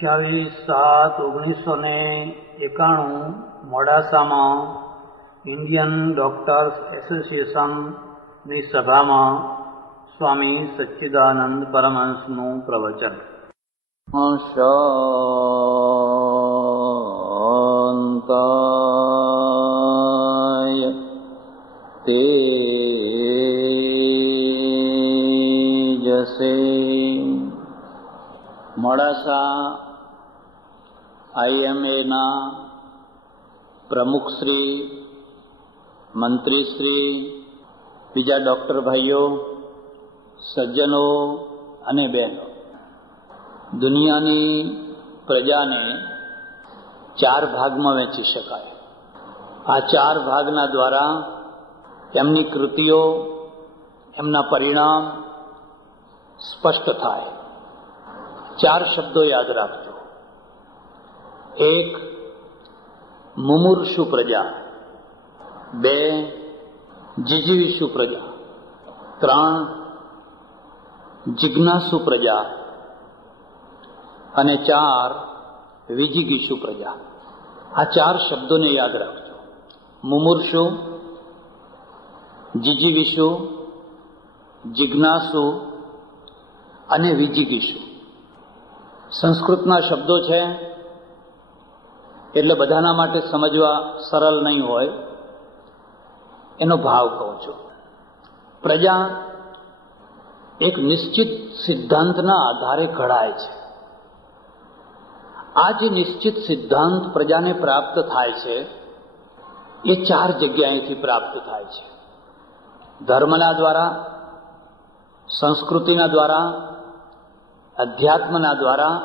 28/7/1991 મોડાસામાં Indian doctors એસોસિએશનની સભામાં સ્વામી સચ્ચિદાનંદ પરમહંસનું પ્રવચન. શાંતાય તેજસે. મોડાસા IMAના પ્રમુખશ્રી, મંત્રીશ્રી, બીજા ડૉક્ટર ભાઈઓ, સજ્જનો અને બહેનો, દુનિયાની પ્રજાને 4 ભાગમાં વહેંચી શકાય. આ 4 ભાગના દ્વારા એમની કૃતિઓ, એમના પરિણામ સ્પષ્ટ થાય. 4 શબ્દો યાદ રાખજો. 1 મુમુર્ષુ પ્રજા, 2 જીજીવિષુ પ્રજા, 3 જિજ્ઞાસુ પ્રજા અને 4 વિજિગીષુ પ્રજા. આ 4 શબ્દોને યાદ રાખજો. મુમુર્ષુ, જીજીવિષુ, જિજ્ઞાસુ અને વિજિગીષુ. સંસ્કૃતના શબ્દો છે એટલે બધાના માટે સમજવા સરળ નહીં હોય, એનો ભાવ કહું છું. પ્રજા એક નિશ્ચિત સિદ્ધાંતના આધારે ઘડાય છે. આ જે નિશ્ચિત સિદ્ધાંત પ્રજાને પ્રાપ્ત થાય છે એ 4 જગ્યાએથી પ્રાપ્ત થાય છે. ધર્મના દ્વારા, સંસ્કૃતિના દ્વારા, અધ્યાત્મના દ્વારા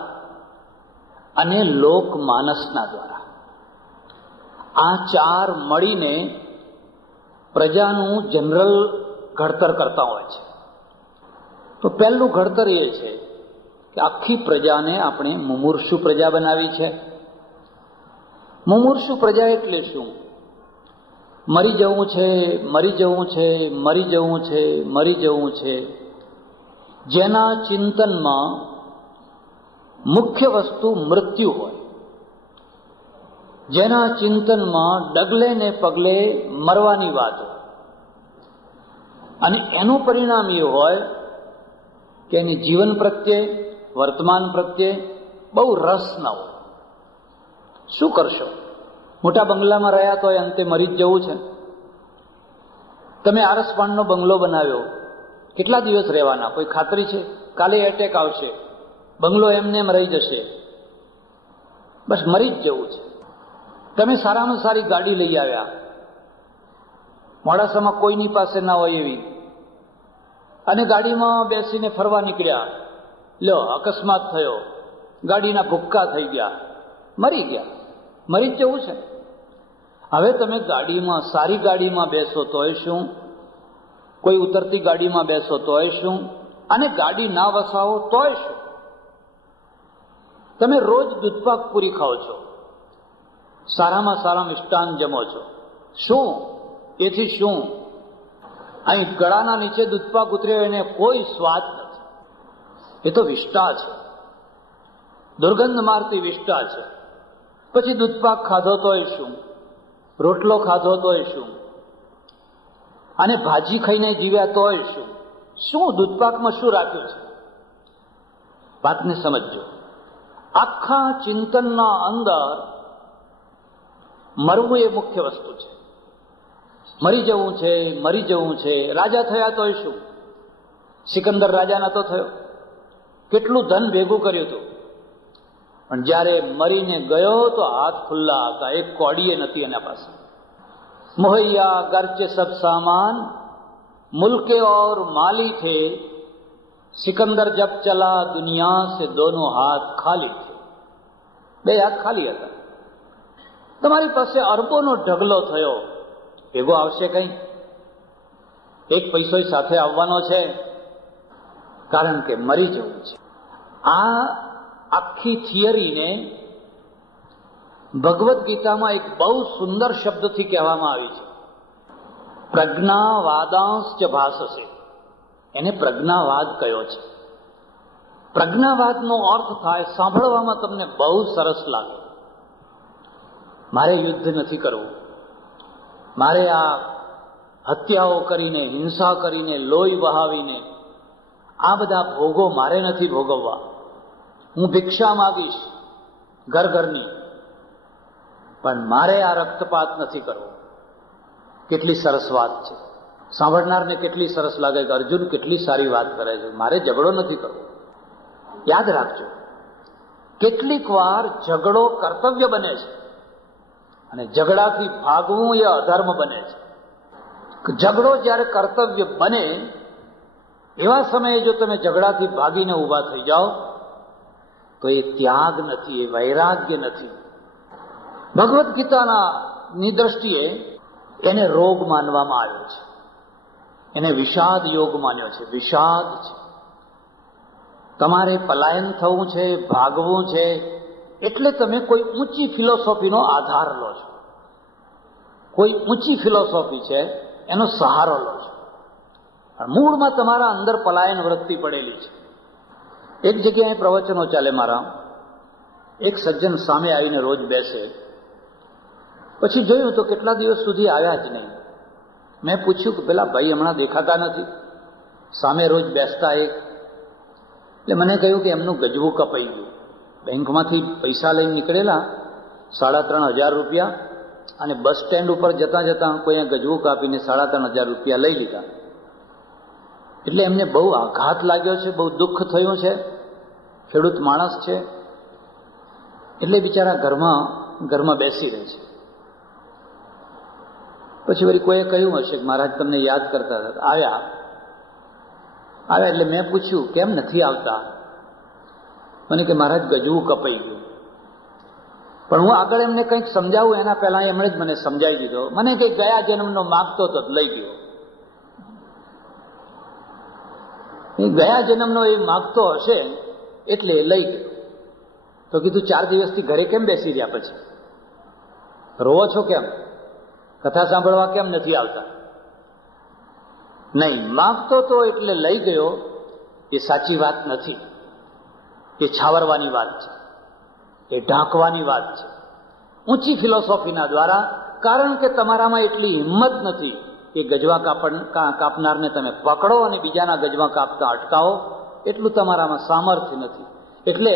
અને લોકમાનસના દ્વારા. આ 4 મળીને પ્રજાનું જનરલ ઘડતર કરતા હોય છે. તો પહેલું ઘડતર એ છે કે આખી પ્રજાને આપણે મુમુર્ષુ પ્રજા બનાવી છે. મુમુર્ષુ પ્રજા એટલે શું? મરી જવું છે, મરી જવું છે, મરી જવું છે, મરી જવું છે. જેના ચિંતનમાં મુખ્ય વસ્તુ મૃત્યુ હોય, જેના ચિંતનમાં ડગલે ને પગલે મરવાની વાત હોય, અને એનું પરિણામ એ હોય કે એની જીવન પ્રત્યે, વર્તમાન પ્રત્યે બહુ રસ ન હોય. શું કરશો? મોટા બંગલામાં રહ્યા તો અંતે મરી જ જવું છે. તમે આરસપાણનો બંગલો બનાવ્યો, કેટલા દિવસ રહેવાના? કોઈ ખાતરી છે? કાલે એટેક આવશે, બંગલો એમને એમ રહી જશે, બસ મરી જ જવું છે. તમે સારામાં સારી ગાડી લઈ આવ્યા, મોડાસામાં કોઈની પાસે ના હોય એવી, અને ગાડીમાં બેસીને ફરવા નીકળ્યા. લો, અકસ્માત થયો, ગાડીના ભૂક્કા થઈ ગયા, મરી ગયા, મરી જ જવું છે. હવે તમે ગાડીમાં, સારી ગાડીમાં બેસો તોય શું, કોઈ ઉતરતી ગાડીમાં બેસો તોય શું, અને ગાડી ના વસાવો તોય શું? તમે રોજ દૂધપાક પૂરી ખાઓ છો, સારામાં સારા મિષ્ટાન જમો છો, શું એથી શું? અહીં ગળાના નીચે દૂધપાક ઉતર્યો એને કોઈ સ્વાદ નથી. એ તો વિષ્ટા છે, દુર્ગંધ મારતી વિષ્ટા છે. પછી દૂધપાક ખાધો તોય શું, રોટલો ખાધો તોય શું, અને ભાજી ખાઈને જીવ્યા તોય શું? શું દૂધપાકમાં શું રાખ્યું છે? વાતને સમજજો. આખા ચિંતનના અંદર મરવું એ મુખ્ય વસ્તુ છે. મરી જવું છે, મરી જવું છે. રાજા થયા તોય શું? સિકંદર રાજા નતો થયો, કેટલું ધન ભેગું કર્યું હતું, પણ જ્યારે મરીને ગયો તો હાથ ખુલ્લા હતા, એક કોડીએ નથી એના પાસે. મોહૈયા ગરચે સબ સામાન, મુલ્કે ઓર માલી થે, સિકંદર જબ ચલા દુનિયા સે દોનો હાથ ખાલી થે. 2 હાથ ખાલી હતા. તમારી પાસે અરબોનો ઢગલો થયો, ભેગો આવશે કઈ? એક પૈસો સાથે આવવાનો છે, કારણ કે મરી જવું છે. આ આખી થિયરીને ભગવદ્ ગીતામાં એક બહુ સુંદર શબ્દથી કહેવામાં આવી છે, પ્રજ્ઞાવાદાંશ્ચ ભાસસે. એને પ્રજ્ઞાવાદ કયો છે. પ્રજ્ઞાવાદનો અર્થ થાય સાંભળવામાં તમને બહુ સરસ લાગે. મારે યુદ્ધ નથી કરવું, મારે આ હત્યાઓ કરીને, હિંસા કરીને, લોહી વહાવીને આ બધા ભોગો મારે નથી ભોગવવા. હું ભિક્ષા માગીશ ઘર ઘરની, પણ મારે આ રક્તપાત નથી કરવો. કેટલી સરસ વાત છે. સાંભળનારને કેટલી સરસ લાગે કે અર્જુન કેટલી સારી વાત કરે છે, મારે ઝઘડો નથી કરવો. યાદ રાખજો, કેટલીક વાર ઝઘડો કર્તવ્ય બને છે અને ઝઘડાથી ભાગવું એ અધર્મ બને છે. ઝઘડો જ્યારે કર્તવ્ય બને એવા સમયે જો તમે ઝઘડાથી ભાગીને ઊભા થઈ જાઓ તો એ ત્યાગ નથી, એ વૈરાગ્ય નથી. ભગવદ્ ગીતાના દ્રષ્ટિએ એને રોગ માનવામાં આવ્યો છે, એને વિષાદ યોગ માન્યો છે. વિષાદ છે. તમારે પલાયન થવું છે, ભાગવું છે, એટલે તમે કોઈ ઊંચી ફિલોસોફીનો આધાર લો છો, કોઈ ઊંચી ફિલોસોફી છે એનો સહારો લો છો. મૂળમાં તમારા અંદર પલાયન વૃત્તિ પડેલી છે. એક જગ્યાએ પ્રવચનો ચાલે મારા, એક સજ્જન સામે આવીને રોજ બેસે. પછી જોયું તો કેટલા દિવસ સુધી આવ્યા જ નહીં. મેં પૂછ્યું કે પેલા ભાઈ હમણાં દેખાતા નથી, સામે રોજ બેસતા એક. એટલે મને કહ્યું કે એમનું ગજવું કપાઈ ગયું. બેંકમાંથી પૈસા લઈને નીકળેલા 3,500 રૂપિયા, અને બસ સ્ટેન્ડ ઉપર જતા જતા કોઈ ગજવું કાપીને 3,500 રૂપિયા લઈ લીધા. એટલે એમને બહુ આઘાત લાગ્યો છે, બહુ દુઃખ થયું છે. ખેડૂત માણસ છે એટલે બિચારા ઘરમાં બેસી રહે છે. પછી વળી કોઈએ કહ્યું હશે કે મહારાજ તમને યાદ કરતા હતા. આવ્યા એટલે મેં પૂછ્યું કેમ નથી આવતા? મને કે મહારાજ ગજવું કપાઈ ગયું. પણ હું આગળ એમને કંઈક સમજાવું એના પહેલા એમણે જ મને સમજાવી દીધો. મને કંઈક ગયા જન્મનો માગતો તો લઈ ગયો. એ ગયા જન્મનો એ માગતો હશે એટલે લઈ ગયો. તો કીધું 4 દિવસથી ઘરે કેમ બેસી રહ્યા? પછી રોવો છો કેમ? કથા સાંભળવા કેમ નથી આવતા? નહીં, માગતો તો એટલે લઈ ગયો એ સાચી વાત નથી. એ છાવરવાની વાત છે, એ ઢાંકવાની વાત છે ઊંચી ફિલોસોફીના દ્વારા. કારણ કે તમારામાં એટલી હિંમત નથી કે ગજવા કાપનારને તમે પકડો અને બીજાના ગજવા કાપતા અટકાવો. એટલું તમારામાં સામર્થ્ય નથી. એટલે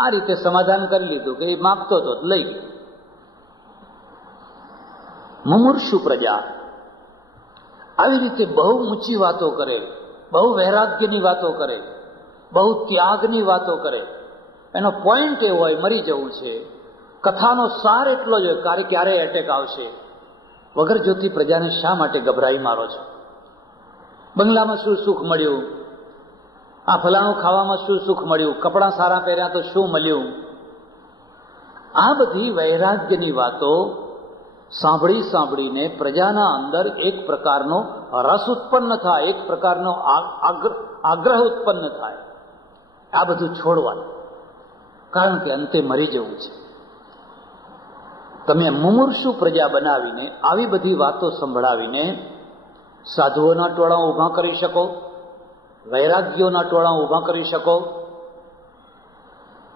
આ રીતે સમાધાન કરી લીધું કે એ માગતો તો લઈ ગયો. મુમૂર્ષુ પ્રજા આવી રીતે બહુ ઊંચી વાતો કરે, બહુ વૈરાગ્યની વાતો કરે, બહુ ત્યાગની વાતો કરે. એનો પોઈન્ટ એવો હોય મરી જવું છે. કથાનો સાર એટલો જ હોય ક્યારે એટેક આવશે. વગર જોતી પ્રજાને શા માટે ગભરાઈ મારો છો? બંગલામાં શું સુખ મળ્યું? આ ફલાણું ખાવામાં શું સુખ મળ્યું? કપડાં સારા પહેર્યા તો શું મળ્યું? આ બધી વૈરાગ્યની વાતો સાંભળીને પ્રજાના અંદર એક પ્રકારનો રસ ઉત્પન્ન થાય, એક પ્રકારનો આગ્રહ ઉત્પન્ન થાય. આ બધું છોડવાનું, કારણ કે અંતે મરી જવું છે. તમે મુમૂર્ષુ પ્રજા બનાવીને આવી બધી વાતો સંભળાવીને સાધુઓના ટોળા ઊભા કરી શકો, વૈરાગ્યોના ટોળા ઊભા કરી શકો,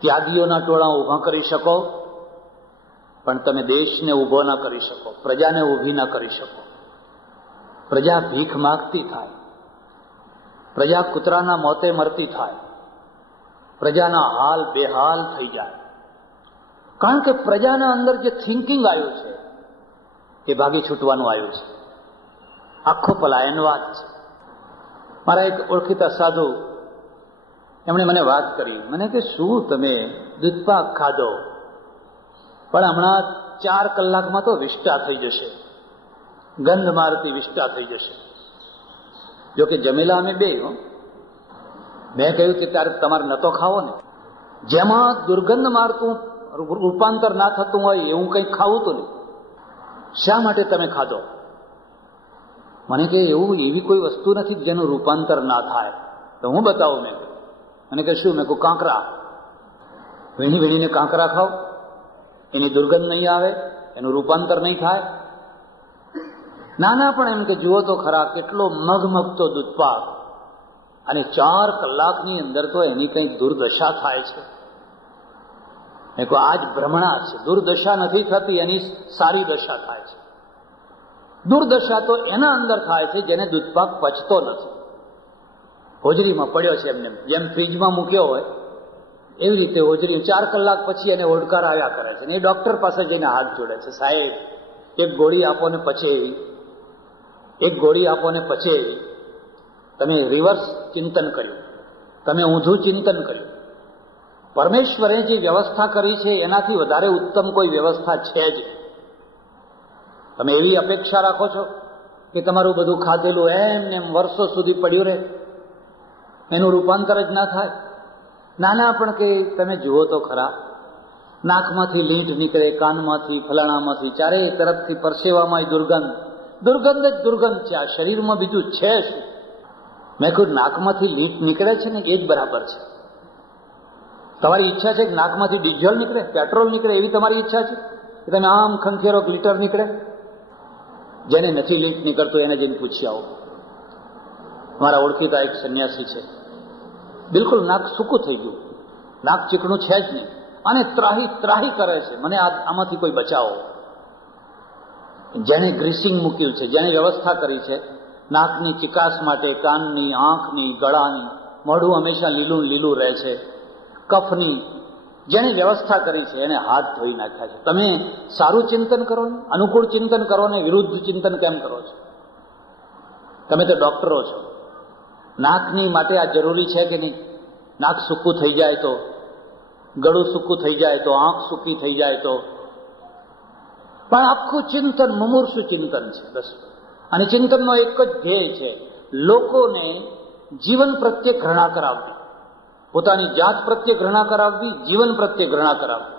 ત્યાગીઓના ટોળા ઊભા કરી શકો, પણ તમે દેશને ઊભો ના કરી શકો, પ્રજાને ઊભી ના કરી શકો. પ્રજા ભીખ માગતી થાય, પ્રજા કૂતરાના મોતે મરતી થાય, પ્રજાના હાલ બેહાલ થઈ જાય. કારણ કે પ્રજાના અંદર જે થિંકિંગ આવ્યું છે એ ભાગી છૂટવાનું આવ્યું છે. આખો પલાયનવાદ છે. મારા એક ઓળખીતા સાધુ એમણે મને વાત કરી. મને કે શું તમે દૂધપાક ખાધો, પણ હમણાં 4 કલાકમાં તો વિષ્ટા થઈ જશે, ગંધ મારતી વિષ્ટા થઈ જશે. જોકે જમેલા અમે બે. મેં કહ્યું કે ત્યારે તમારે નતો ખાવો ને. જેમાં દુર્ગંધ મારતું રૂપાંતર ના થતું હોય એવું કંઈક ખાવું તો નહીં. શા માટે તમે ખાધો? મને કે એવી કોઈ વસ્તુ નથી જેનું રૂપાંતર ના થાય. તો હું બતાવું. મેં મને કે શું? મેં કહું કાંકરા. વીણીને કાંકરા ખાઓ, એની દુર્ગંધ નહીં આવે, એનું રૂપાંતર નહીં થાય. નાના પણ એમ કે જુઓ તો ખરા કેટલો મગમગતો દૂધપાક, અને 4 કલાકની અંદર તો એની કંઈક દુર્દશા થાય છે. મેં કહ્યું આ જ ભ્રમણા છે. દુર્દશા નથી થતી, એની સારી દશા થાય છે. દુર્દશા તો એના અંદર થાય છે જેને દૂધપાક પચતો નથી. હોજરીમાં પડ્યો છે એમને, જેમ ફ્રીજમાં મૂક્યો હોય એવી રીતે હોજરી 4 કલાક પછી એને ઓડકાર આવ્યા કરે છે. એ ડોક્ટર પાસે જઈને હાથ જોડે છે, સાહેબ એક ગોળી આપો ને પચે એવી, એક ગોળી આપો ને પચે એવી. તમે રિવર્સ ચિંતન કર્યું, તમે ઊંધું ચિંતન કર્યું. પરમેશ્વરે જે વ્યવસ્થા કરી છે એનાથી વધારે ઉત્તમ કોઈ વ્યવસ્થા છે જ. તમે એવી અપેક્ષા રાખો છો કે તમારું બધું ખાધેલું એમને એમ વર્ષો સુધી પડ્યું રહે, એનું રૂપાંતર જ ના થાય? નાના પણ કે તમે જુઓ તો ખરા, નાકમાંથી લીંટ નીકળે, કાનમાંથી, ફલાણામાંથી, ચારેય તરફથી પરસેવામાં દુર્ગંધ, દુર્ગંધ જ દુર્ગંધ છે. આ શરીરમાં બીજું છે શું? મેં કહ્યું નાકમાંથી લીંટ નીકળે છે ને એ જ બરાબર છે. તમારી ઈચ્છા છે કે નાકમાંથી ડીઝલ નીકળે, પેટ્રોલ નીકળે, એવી તમારી ઈચ્છા છે કે તમે આમ ખંખેરો લીટર નીકળે? જેને નથી લીંટ નીકળતું એને જઈને પૂછી આવો. મારા ઓળખીતા એક સંન્યાસી છે, બિલકુલ નાક સૂકું થઈ ગયું, નાક ચીકણું છે જ નહીં, અને ત્રાહી ત્રાહી કરે છે, મને આમાંથી કોઈ બચાવો. જેને ગ્રીસિંગ મૂક્યું છે, જેને વ્યવસ્થા કરી છે નાકની ચિકાસ માટે, કાનની, આંખની, ગળાની, મોઢું હંમેશા લીલું લીલું રહે છે, કફની, જેને વ્યવસ્થા કરી છે એને હાથ ધોઈ નાખ્યા છે. તમે સારું ચિંતન કરો ને, અનુકૂળ ચિંતન કરો ને, વિરુદ્ધ ચિંતન કેમ કરો છો? તમે તો ડોક્ટરો છો. નાકની માટે આ જરૂરી છે કે નહીં? નાક સૂકું થઈ જાય તો, ગળું સૂકું થઈ જાય તો, આંખ સૂકી થઈ જાય તો. પણ આખું ચિંતન મુમૂર્ષુ ચિંતન છે બસ. અને ચિંતનનો એક જ ધ્યેય છે, લોકોને જીવન પ્રત્યે ઘૃણા કરાવવી, પોતાની જાત પ્રત્યે ઘૃણા કરાવવી, જીવન પ્રત્યે ઘૃણા કરાવવી.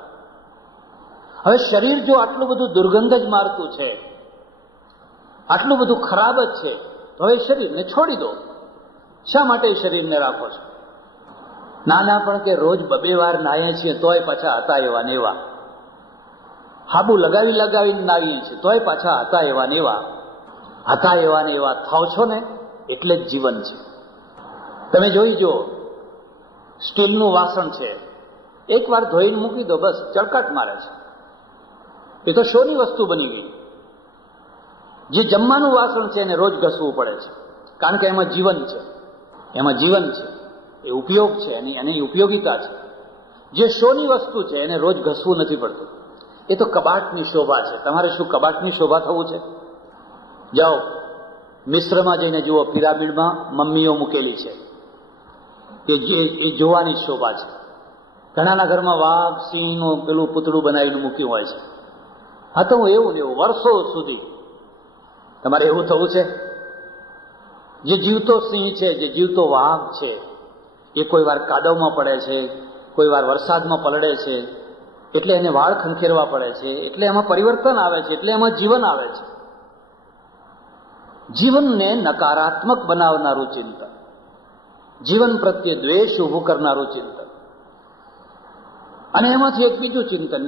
હવે શરીર જો આટલું બધું દુર્ગંધ જ મારતું છે, આટલું બધું ખરાબ જ છે, તો હવે શરીરને છોડી દો. શા માટે શરીરને રાખો છો? નાના પણ કે રોજ 2 વાર નાહીએ છીએ તોય પાછા હતા એવા ને એવા, હાબુ લગાવી લગાવીને નાહીએ છીએ તોય પાછા હતા એવા ને એવા, હતા એવા ને એવા થાવ છો ને એટલે જ જીવન છે. તમે જોઈ જો, સ્ટીલનું વાસણ છે, એકવાર ધોઈને મૂકી દો બસ ચળકાટ મારે છે, એ તો શોની વસ્તુ બની ગઈ. જે જમવાનું વાસણ છે એને રોજ ઘસવું પડે છે, કારણ કે એમાં જીવન છે, એમાં જીવન છે, એ ઉપયોગ છે, એની ઉપયોગિતા છે. જે શોની વસ્તુ છે એને રોજ ઘસવું નથી પડતું. એ તો કબાટની શોભા છે. તમારે શું કબાટની શોભા થવું છે? જાઓ મિસ્રમાં જઈને જુઓ, પિરામિડમાં મમ્મીઓ મૂકેલી છે, એ જોવાની શોભા છે. ઘણાના ઘરમાં વાઘ, સિંહનું પેલું પૂતળું બનાવીને મૂક્યું હોય છે. હા તો હું એવું ને એવું વર્ષો સુધી. તમારે એવું થવું છે? જે જીવતો સિંહ છે, જે જીવતો વાઘ છે, એ કોઈ વાર કાદવમાં પડે છે, કોઈ વાર વરસાદમાં પલળે છે, એટલે એને વાળ ખંખેરવા પડે છે, એટલે એમાં પરિવર્તન આવે છે, એટલે એમાં જીવન આવે છે. જીવનને નકારાત્મક બનાવનારું ચિંતન, જીવન પ્રત્યે દ્વેષ ઊભું કરનારું ચિંતન, અને એમાંથી એક બીજું ચિંતન,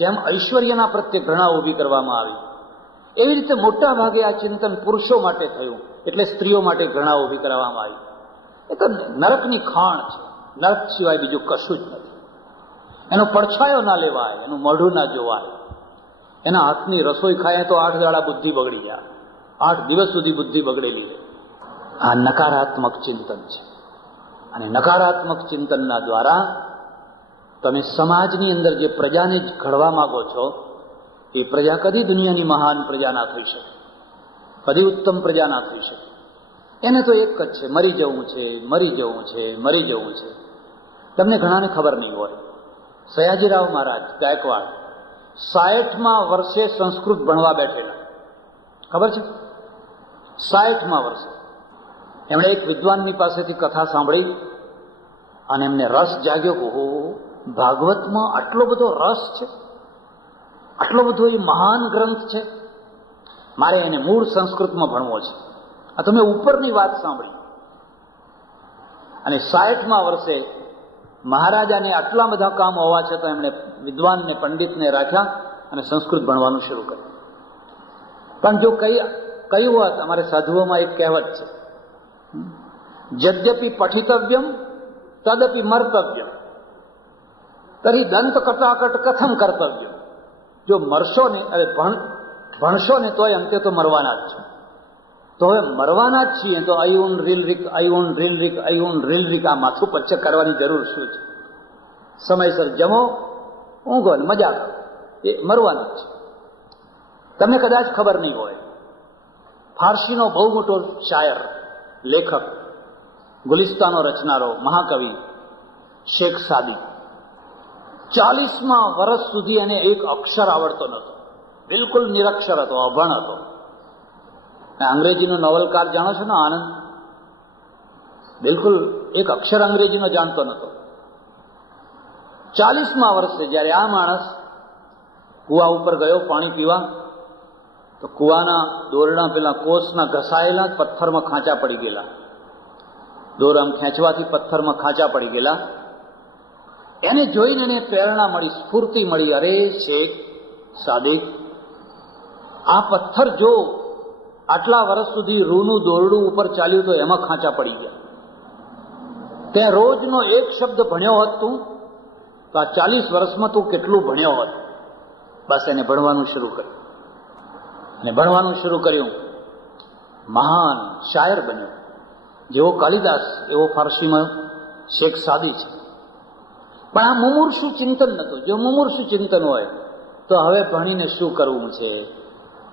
જેમ ઐશ્વર્યના પ્રત્યે ઘૃણા ઊભી કરવામાં આવી, એવી રીતે મોટા ભાગે આ ચિંતન પુરુષો માટે થયું, એટલે સ્ત્રીઓ માટે ઘૃણા ઊભી કરવામાં આવી. એ તો નરકની ખાણ છે. નરક સિવાય બીજું કશું જ નથી. એનો પડછાયો ના લેવાય, એનું મોઢું ના જોવાય. એના હાથની રસોઈ ખાય તો 8 દાડા બુદ્ધિ બગડી જાય, 8 દિવસ સુધી બુદ્ધિ બગડેલી રહે. આ નકારાત્મક ચિંતન છે. અને નકારાત્મક ચિંતનના દ્વારા તમે સમાજની અંદર જે પ્રજાને જ ઘડવા માંગો છો, એ પ્રજા કદી દુનિયાની મહાન પ્રજા ના થઈ શકે, કદી ઉત્તમ પ્રજા ના થઈ શકે. એને તો એક જ છે, મરી જવું છે, મરી જવું છે, મરી જવું છે. તમને ઘણાને ખબર નહીં હોય, સયાજીરાવ મહારાજ ગાયકવાડ 60મા વર્ષે સંસ્કૃત ભણવા બેઠેલા. ખબર છે? 60મા વર્ષે એમણે એક વિદ્વાનની પાસેથી કથા સાંભળી અને એમને રસ જાગ્યો કે ઓહો, ભાગવતમાં આટલો બધો રસ છે, આટલો બધો એ મહાન ગ્રંથ છે, મારે એને મૂળ સંસ્કૃતમાં ભણવો છે. આ તમે ઉપરની વાત સાંભળી. અને 60મા વર્ષે મહારાજાને આટલા બધા કામ હોવા છતાં એમણે વિદ્વાનને, પંડિતને રાખ્યા અને સંસ્કૃત ભણવાનું શરૂ કર્યું. પણ જો કયું હોત, અમારે સાધુઓમાં એક કહેવત છે, यद्यपि पठितव्यम तदपि मर्तव्यम तरी दंत कटाकट कथम कर्तव्यम. જો મરશો ને, અરે ભણશો ને તોય અંતે તો મરવાના જ છો. તો હવે મરવાના જ છીએ તો અયુન રીલ રીક અયુન રીલ રીક અયુન રીલ રીક આ માથું પચ્ચક કરવાની જરૂર શું છે? સમયસર જમો, ઊંઘો ને મજા કરો, એ મરવાનું જ છે. તમને કદાચ ખબર નહીં હોય, ફારસીનો બહુ મોટો શાયર, લેખક, ગુલિસ્તાનો રચનારો મહાકવિ શેખ સાદી, 40મા વર્ષ સુધી એને એક અક્ષર આવડતો નહોતો. બિલકુલ નિરક્ષર હતો, અભણ હતો. અંગ્રેજીનો નોવલકાર જાણો છો ને, આનંદ? બિલકુલ એક અક્ષર અંગ્રેજીનો જાણતો નહોતો. 40મા વર્ષે જ્યારે આ માણસ કુવા ઉપર ગયો પાણી પીવા, તો કુવાના દોરડા પેલા કોસના ઘસાયેલા પથ્થરમાં ખાંચા પડી ગયેલા. દોર આમ ખેંચવાથી પથ્થરમાં ખાંચા પડી ગયેલા. એને જોઈને એને પ્રેરણા મળી, સ્ફૂર્તિ મળી. અરે શેખ સાદિક, આ પથ્થર જો આટલા વર્ષ સુધી રૂનું દોરડું ઉપર ચાલ્યું તો એમાં ખાંચા પડી ગયા. ત્યાં રોજનો એક શબ્દ ભણ્યો હોત તું તો આ 40 વર્ષમાં તું કેટલું ભણ્યો હોત. બસ એને ભણવાનું શરૂ કર્યું, અને ભણવાનું શરૂ કર્યું. મહાન શાયર બન્યો. જેવો કાલિદાસ એવો ફારસીમાં શેખ સાદી છે. પણ આ મુમૂર્ષુ ચિંતન નહોતું. જો મુમૂર્ષુ ચિંતન હોય તો હવે ભણીને શું કરવું છે,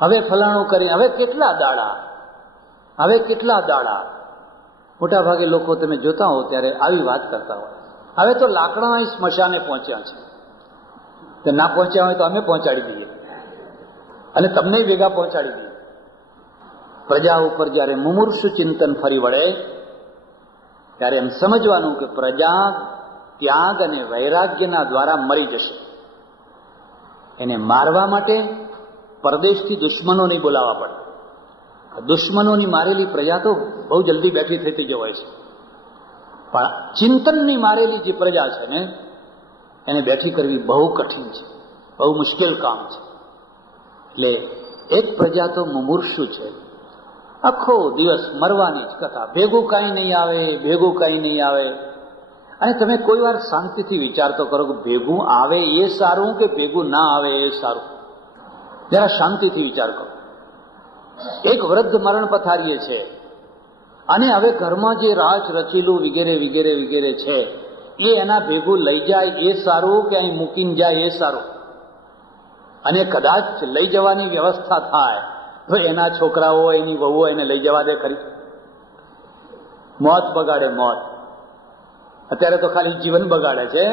હવે ફલાણું કરી, હવે કેટલા દાડા. મોટા ભાગે લોકો તમે જોતા હો ત્યારે આવી વાત કરતા હોય. હવે તો લાકડાના સ્મશાને પહોંચ્યા છે, તો ના પહોંચ્યા હોય તો અમે પહોંચાડી દઈએ અને તમને ભેગા પહોંચાડી દઈએ. પ્રજા ઉપર જયારે મુમૂર્ષુ ચિંતન ફરી વળે ત્યારે એમ સમજવાનું કે પ્રજા ત્યાગ અને વૈરાગ્યના દ્વારા મરી જશે. એને મારવા માટે પરદેશથી દુશ્મનો નહીં બોલાવવા પડે. દુશ્મનોની મારેલી પ્રજા તો બહુ જલ્દી બેઠી થતી જ હોય છે, પણ ચિંતનની મારેલી જે પ્રજા છે ને એને બેઠી કરવી બહુ કઠિન છે, બહુ મુશ્કેલ કામ છે. એટલે એક પ્રજા તો મુમૂર્ષુ છે, આખો દિવસ મરવાની જ કથા, ભેગું કાંઈ નહીં આવે. અને તમે કોઈ વાર શાંતિથી વિચાર તો કરો કે ભેગું આવે એ સારું કે ભેગું ના આવે એ સારું? જરા શાંતિથી વિચાર કરો. એક વૃદ્ધ મરણ પથારીએ છે અને હવે ઘરમાં જે રાજ રચીલું વગેરે છે એ એના ભેગું લઈ જાય એ સારું કે અહીં મૂકીને જાય એ સારું? અને કદાચ લઈ જવાની વ્યવસ્થા થાય તો એના છોકરાઓ એની વહુઓ એને લઈ જવા દે ખરી? મોત બગાડે, મોત. અત્યારે તો ખાલી જીવન બગાડે છે,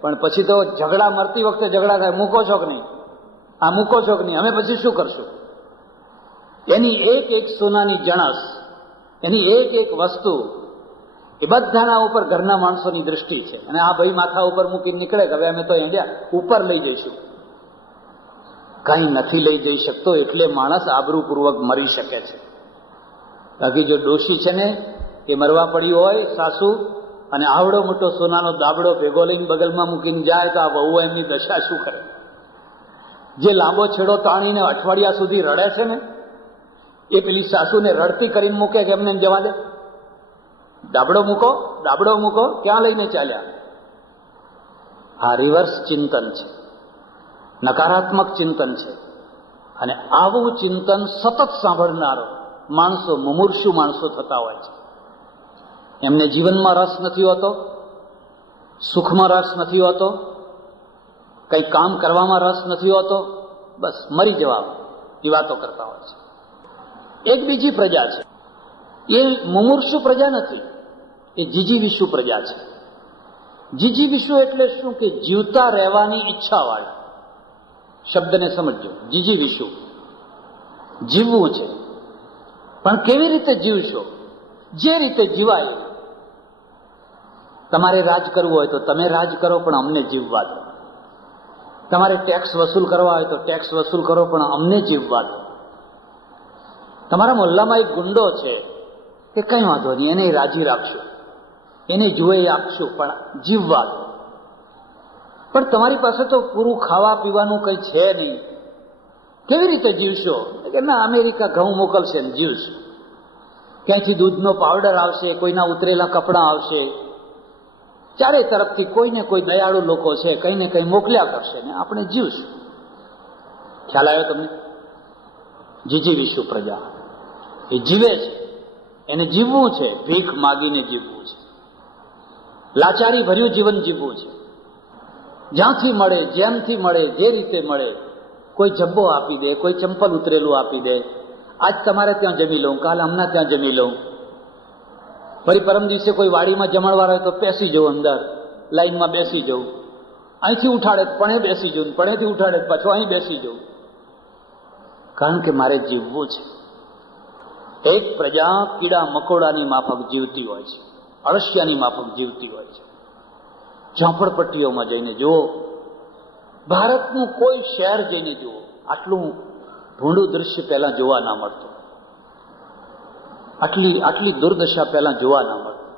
પણ પછી તો ઝઘડા, મરતી વખતે ઝઘડા થાય, મૂકો છો કે નહીં, આ મૂકો છો કે નહીં, અમે પછી શું કરશું? એની એક એક સોનાની જણસ, એની એક એક વસ્તુ એ બધાના ઉપર ઘરના માણસોની દૃષ્ટિ છે. અને આ ભાઈ માથા ઉપર મૂકીને નીકળે કે હવે અમે તો ઇન્ડિયા ઉપર લઈ જઈશું. કઈ નથી લઈ જઈ શકતો એટલે માણસ આબરૂપૂર્વક મરી શકે છે. બાકી જો ડોશી છે ને એ મરવા પડી હોય સાસુ, અને આવડો મોટો સોનાનો દાબડો ભેગો લઈને બગલમાં મૂકીને જાય તો આ વહુ એમની દશા શું કરે? જે લાંબો છેડો તાણીને અઠવાડિયા સુધી રડે છે ને એ પેલી સાસુને રડતી કરીને મૂકે કે એમને જવા દે, દાબડો મૂકો, ક્યાં લઈને ચાલ્યા? આ રિવર્સ ચિંતન છે, નકારાત્મક ચિંતન છે. અને આવું ચિંતન સતત સાંભળનારો માણસો મુમૂર્ષુ માણસો થતા હોય છે. એમને જીવનમાં રસ નથી હોતો, સુખમાં રસ નથી હોતો, કઈ કામ કરવામાં રસ નથી હોતો, બસ મરી જવા એ વાતો કરતા હોય છે. એક બીજી પ્રજા છે, એ મુમૂર્ષુ પ્રજા નથી, એ જીજીવિષુ પ્રજા છે. જીજીવિષુ એટલે શું કે જીવતા રહેવાની ઈચ્છાવાળી. શબ્દને સમજો. જીજીવિષુ જીવવું છે, પણ કેવી રીતે જીવશો? જે રીતે જીવાય. તમારે રાજ કરવું હોય તો તમે રાજ કરો, પણ અમને જીવવા દો. તમારે ટેક્સ વસૂલ કરવા હોય તો ટેક્સ વસૂલ કરો, પણ અમને જીવવા દો. તમારા મોહલ્લામાં એક ગુંડો છે કે કઈ વાંધો નહીં, એને રાજી રાખશું, એને જુએ આપશું, પણ જીવવા દો. પણ તમારી પાસે તો પૂરું ખાવા પીવાનું કઈ છે નહીં, કેવી રીતે જીવશો? કે ના, અમેરિકા ઘઉં મોકલશે ને જીવશું. ક્યાંથી દૂધનો પાવડર આવશે, કોઈના ઉતરેલા કપડાં આવશે, ચારે તરફથી કોઈને કોઈ દયાળુ લોકો છે, કંઈ ને કંઈ મોકલ્યા કરશે ને આપણે જીવશું. ખ્યાલ આવ્યો તમને? જીજીવીશું પ્રજા. એ જીવે છે, એને જીવવું છે, ભીખ માગીને જીવવું છે, લાચારી ભર્યું જીવન જીવવું છે. જ્યાંથી મળે, જેમથી મળે, જે રીતે મળે, કોઈ જબ્બો આપી દે, કોઈ ચંપલ ઉતરેલું આપી દે, આજ તમારે ત્યાં જમી લઉં, કાલ હમણાં ત્યાં જમી લઉં, ફરી પરમ દિવસે કોઈ વાડીમાં જમણવાર હોય તો બેસી જવું, અંદર લાઈનમાં બેસી જવું, અહીંથી ઉઠાડે પણ બેસી જવું, પણેથી ઉઠાડે પાછું અહીં બેસી જવું, કારણ કે મારે જીવવું છે. એક પ્રજા કીડા મકોડાની માફક જીવતી હોય છે, અળસિયાની માફક જીવતી હોય છે. ઝોંપડપટ્ટીઓમાં જઈને જુઓ, ભારતનું કોઈ શહેર જઈને જુઓ, આટલું ભૂંડું દૃશ્ય પહેલા જોવા ના મળતું, આટલી દુર્દશા પહેલા જોવા ના મળતી.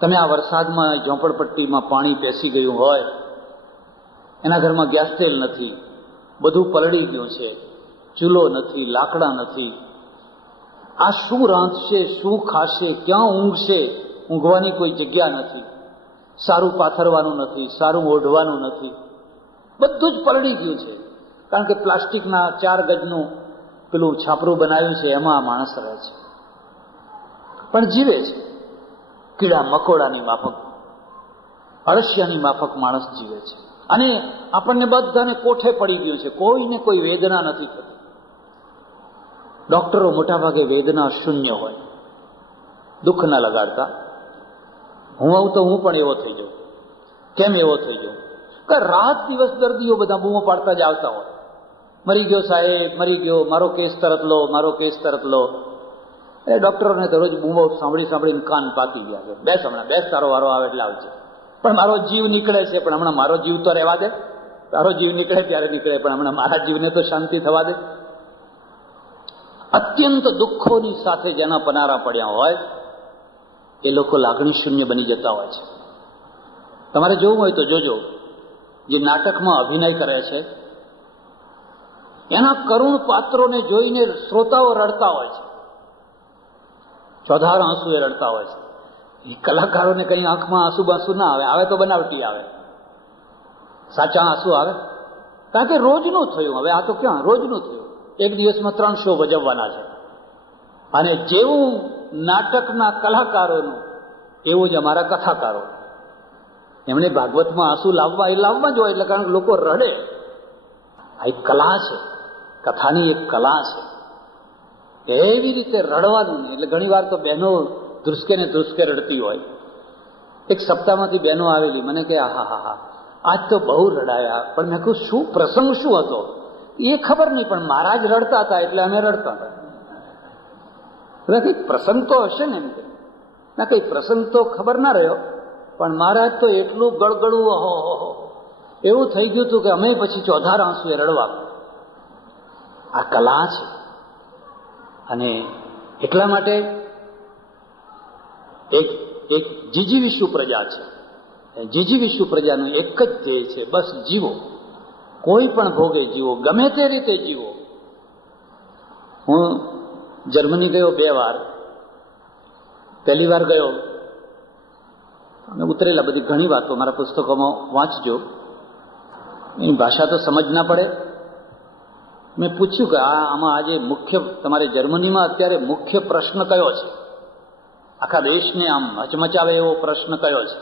તમે આ વરસાદમાં ઝોંપડપટ્ટીમાં પાણી પેસી ગયું હોય, એના ઘરમાં ગેસ તેલ નથી, બધું પલળી ગયું છે, ચૂલો નથી, લાકડા નથી, આ શું રાંધશે, શું ખાશે, ક્યાં ઊંઘશે, ઊંઘવાની કોઈ જગ્યા નથી, સારું પાથરવાનું નથી, સારું ઓઢવાનું નથી, બધું જ પલળી ગયું છે. કારણ કે પ્લાસ્ટિકના 4 ગજનું પેલું છાપરું બનાવ્યું છે, એમાં આ માણસ રહે છે, પણ જીવે છે. કીડા મકોડાની માફક, અળસિયાની માફક માણસ જીવે છે. અને આપણને બધાને કોઠે પડી ગયું છે, કોઈને કોઈ વેદના નથી થતી. ડોક્ટરો મોટાભાગે વેદના શૂન્ય હોય, દુઃખ ના લગાડતા. હું આવું તો હું પણ એવો થઈ જાઉં. કેમ એવો થઈ જાઉં? કે રાત દિવસ દર્દીઓ બધા બૂમો પાડતા જ આવતા હોય, મરી ગયો સાહેબ, મરી ગયો, મારો કેસ તરત લો, મારો કેસ તરત લો. એ ડોક્ટરોને તો રોજ બૂમો સાંભળીને કાન પાકી ગયા છે. બેસ હમણાં, બેસ, તારો વારો આવે એટલે આવશે. પણ મારો જીવ નીકળે છે, પણ હમણાં મારો જીવ તો રહેવા દે. તારો જીવ નીકળે ત્યારે નીકળે, પણ હમણાં મારા જીવને તો શાંતિ થવા દે. અત્યંત દુઃખોની સાથે જેના પનારા પડ્યા હોય એ લોકો લાગણી શૂન્ય બની જતા હોય છે. તમારે જોવું હોય તો જોજો, જે નાટકમાં અભિનય કરે છે એના કરુણ પાત્રોને જોઈને શ્રોતાઓ રડતા હોય છે, ચોધાર આંસુ એ રડતા હોય છે. એ કલાકારોને કઈ આંખમાં આંસુ બાંસુ ના આવે, આવે તો બનાવટી આવે, સાચા આંસુ આવે. કારણ કે રોજનું થયું. હવે આ તો ક્યાં રોજનું થયું, એક દિવસમાં 3 શો ભજવવાના છે. અને જેવું નાટકના કલાકારોનું એવું જ અમારા કથાકારો, એમણે ભાગવતમાં આંસુ લાવવા જ હોય, એટલે કારણ કે લોકો રડે. આ એક કલા છે, કથાની એક કલા છે. એવી રીતે રડવાનું નહીં. એટલે ઘણી વાર તો બહેનો ધ્રુસકે ને ધ્રુસકે રડતી હોય. એક સપ્તાહમાંથી બહેનો આવેલી, મને કે હા આજ તો બહુ રડાયા. પણ મેં કહ્યું શું પ્રસંગ શું હતો એ ખબર નહીં, પણ મહારાજ રડતા હતા એટલે અમે રડતા હતા. કઈક પ્રસંગ તો હશે ને, એમ કે ના, કઈ પ્રસંગ તો ખબર ના રહ્યો, પણ મહારાજ તો એટલું ગળગળું એવું થઈ ગયું હતું કે અમે પછી ચોધાર આંસુ એ રડવા. આ કલા છે. અને એટલા માટે એક જીજીવિશુ પ્રજા છે. જીજીવિશુ પ્રજાનું એક જ ધ્યેય છે, બસ જીવો, કોઈ પણ ભોગે જીવો, ગમે તે રીતે જીવો. હું જર્મની ગયો 2 વાર. પહેલી વાર ગયો, અમે ઉતરેલા, બધી ઘણી વાતો મારા પુસ્તકોમાં વાંચજો, એની ભાષા તો સમજ ના પડે. મેં પૂછ્યું કે આમાં આજે મુખ્ય, તમારે જર્મનીમાં અત્યારે મુખ્ય પ્રશ્ન કયો છે, આખા દેશને આમ હચમચાવે એવો પ્રશ્ન કયો છે?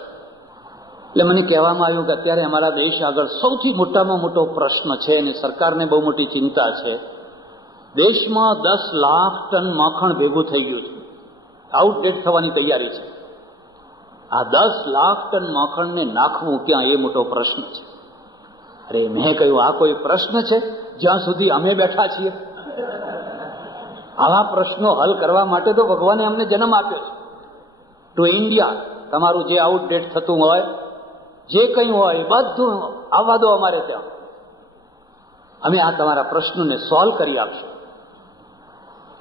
એટલે મને કહેવામાં આવ્યું કે અત્યારે અમારા દેશ આગળ સૌથી મોટામાં મોટો પ્રશ્ન છે, અને સરકારને બહુ મોટી ચિંતા છે. દેશમાં 10 લાખ ટન માખણ ભેગું થઈ ગયું છે, આઉટડેટ થવાની તૈયારી છે. આ 10 લાખ ટન માખણને નાખવું ક્યાં, એ મોટો પ્રશ્ન છે. અરે મેં કહ્યું આ કોઈ પ્રશ્ન છે જ્યાં સુધી અમે બેઠા છીએ? આવા પ્રશ્નો હલ કરવા માટે તો ભગવાને અમને જન્મ આપ્યો છે. ટુ ઇન્ડિયા, તમારું જે આઉટડેટ થતું હોય, જે કંઈ હોય બધું આવવા દો અમારે ત્યાં, અમે આ તમારા પ્રશ્નોને સોલ્વ કરી આપશું.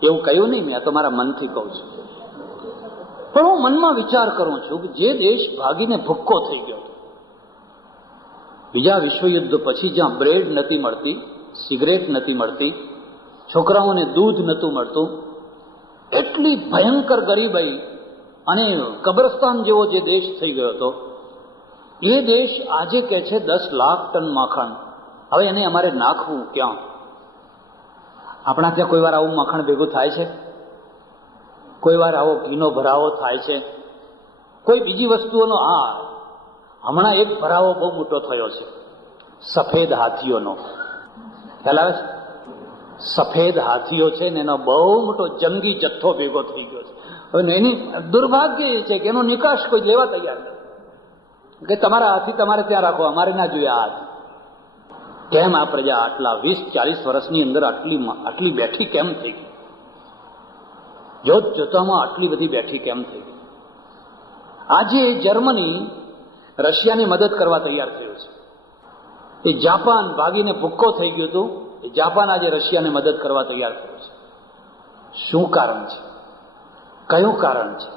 એવું કહ્યું નહીં, મેં આ તમારા મનથી કહું છું. પણ હું મનમાં વિચાર કરું છું કે જે દેશ ભાગીને ભૂક્કો થઈ ગયો, બીજા વિશ્વયુદ્ધ પછી, જ્યાં બ્રેડ નથી મળતી, સિગરેટ નથી મળતી, છોકરાઓને દૂધ નહોતું મળતું, એટલી ભયંકર ગરીબાઈ અને કબ્રસ્તાન જેવો જે દેશ થઈ ગયો હતો, એ દેશ આજે કહે છે 10 લાખ ટન માખણ. હવે એને અમારે નાખવું ક્યાં? આપણા ત્યાં કોઈ વાર આવું માખણ ભેગું થાય છે? કોઈ વાર આવો ઘીનો ભરાવો થાય છે? કોઈ બીજી વસ્તુઓનો? હા, હમણાં એક ભરાવો બહુ મોટો થયો છે, સફેદ હાથીઓનો. ખ્યાલ આવે છે? સફેદ હાથીઓ છે ને એનો બહુ મોટો જંગી જથ્થો ભેગો થઈ ગયો છે. હવે એની દુર્ભાગ્ય એ છે કે એનો નિકાસ કોઈ લેવા તૈયાર નથી, કે તમારા હાથી તમારે ત્યાં રાખો, અમારે ના જોઈએ આ હાથી. કેમ આ પ્રજા આટલા 20-40 વર્ષની અંદર આટલી બેઠી કેમ થઈ ગઈ? જોતામાં આટલી બધી બેઠી કેમ થઈ ગઈ? આજે જર્મની રશિયાની મદદ કરવા તૈયાર થયું છે. એ જાપાન ભાગીને ભૂક્કો થઈ ગયું હતું, એ જાપાન આજે રશિયાને મદદ કરવા તૈયાર થયું છે. શું કારણ છે? કયું કારણ છે?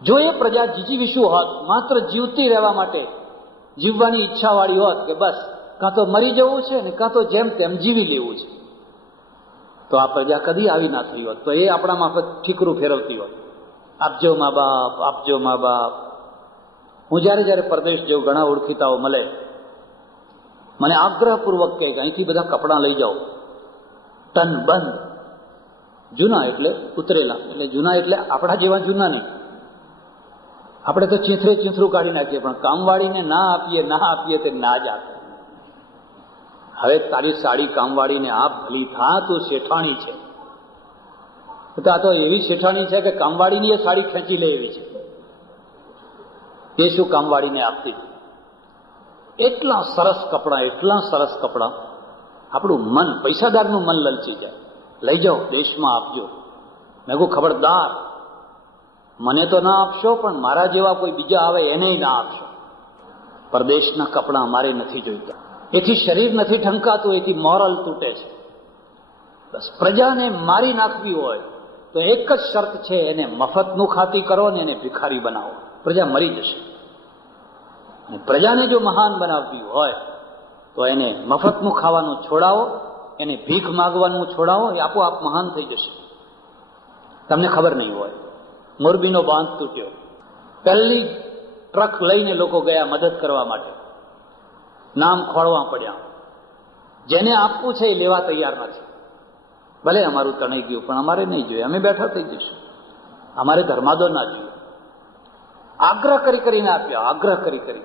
જો એ પ્રજા જીજીવિષુ હોત, માત્ર જીવતી રહેવા માટે જીવવાની ઈચ્છા વાળી હોત કે બસ કાં તો મરી જવું છે ને કાં તો જેમ તેમ જીવી લેવું છે, તો આ પ્રજા કદી આવી ના થઈ હોત. તો એ આપણા માફત ઠીકરું ફેરવતી હોત, આપજો મા બાપ, આપજો મા બાપ. હું જયારે પરદેશ જઉં, ઘણા ઓળખીતાઓ મળે, મને આગ્રહપૂર્વક કહે કે અહીંથી બધા કપડાં લઈ જાઓ, ટન બંધ. જૂના એટલે ઉતરેલા, એટલે જૂના એટલે આપણા જેવા જૂના નહીં. આપણે તો ચીંથરું કાઢી નાખીએ, પણ કામવાળીને ના આપીએ તે ના જ આપે. હવે તારી સાડી કામવાળીને આપ, ભલી થા, તું શેઠાણી છે. આ તો એવી શેઠાણી છે કે કામવાળીની એ સાડી ખેંચી લે એવી છે. એ શું કામવાળીને આપતી? એટલા સરસ કપડાં. આપણું મન, પૈસાદારનું મન લલચી જાય. લઈ જાઓ, દેશમાં આપજો. મેં કહું ખબરદાર, મને તો ના આપશો, પણ મારા જેવા કોઈ બીજા આવે એને ના આપશો. પરદેશના કપડાં અમારે નથી જોઈતા. એથી શરીર નથી ઠંકાતું, એથી મોરલ તૂટે છે. બસ પ્રજાને મારી નાખવી હોય તો એક જ શરત છે, એને મફતનું ખાતી કરો ને એને ભિખારી બનાવો, પ્રજા મરી જશે. અને પ્રજાને જો મહાન બનાવવી હોય તો એને મફતનું ખાવાનું છોડાવો, એને ભીખ માગવાનું છોડાવો, એ આપોઆપ મહાન થઈ જશે. તમને ખબર નહીં હોય, મોરબીનો બાંધ તૂટ્યો, પહેલી ટ્રક લઈને લોકો ગયા મદદ કરવા માટે, નામ ખોળવા પડ્યા. જેને આપવું છે એ લેવા તૈયાર નથી. ભલે અમારું તણાઈ ગયું, પણ અમારે નહીં જોઈએ, અમે બેઠા થઈ જઈશું, અમારે ધર્માદો ના જોઈએ. આગ્રહ કરીને આપ્યા, આગ્રહ કરી.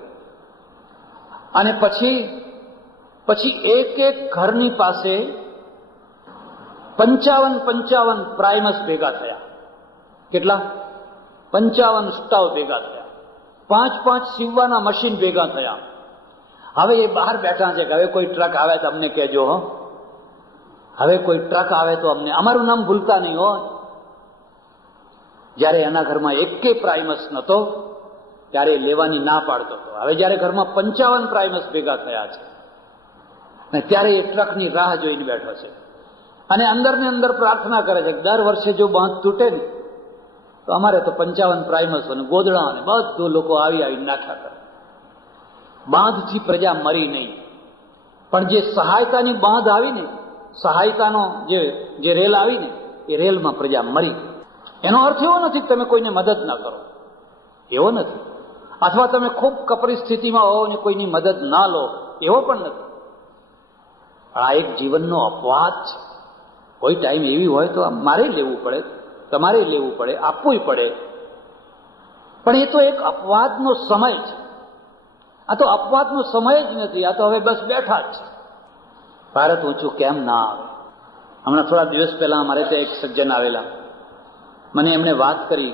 અને પછી એક ઘરની પાસે 55 પ્રાઇમસ ભેગા થયા. કેટલા? 55 સ્ટવ ભેગા થયા. 5 સીવવાના મશીન ભેગા થયા. હવે એ બહાર બેઠા છે કે હવે કોઈ ટ્રક આવે તો અમને કહેજો, હો, હવે કોઈ ટ્રક આવે તો અમને, અમારું નામ ભૂલતા નહીં હો. જયારે એના ઘરમાં એકે પ્રાઇમસ નતો ત્યારે લેવાની ના પાડતો હતો. હવે જયારે ઘરમાં 55 પ્રાઇમસ ભેગા થયા છે અને ત્યારે એ ટ્રકની રાહ જોઈને બેઠો છે અને અંદર ને અંદર પ્રાર્થના કરે છે કે દર વર્ષે જો બાંધ તૂટે ને તો અમારે તો 55 પ્રાઇમસ અને ગોદડા અને બધું લોકો આવી નાખ્યા કરે. બાંધથી પ્રજા મરી નહીં, પણ જે સહાયતાની બાંધ આવી ને, સહાયતાનો જે રેલ આવી ને, એ રેલમાં પ્રજા મરી. એનો અર્થ એવો નથી કે તમે કોઈને મદદ ના કરો, એવો નથી. અથવા તમે ખૂબ કપરી સ્થિતિમાં હો ને કોઈની મદદ ના લો, એવો પણ નથી. આ એક જીવનનો અપવાદ છે. કોઈ ટાઈમ એવી હોય તો મારે લેવું પડે, તમારે લેવું પડે, આપવું પડે, પણ એ તો એક અપવાદનો સમય છે. આ તો અપવાદનો સમય જ નથી. આ તો હવે બસ બેઠા જ છે. ભારત ઊંચું કેમ ના આવે? હમણાં થોડા દિવસ પહેલા અમારે ત્યાં એક સજ્જન આવેલા, મને એમણે વાત કરી,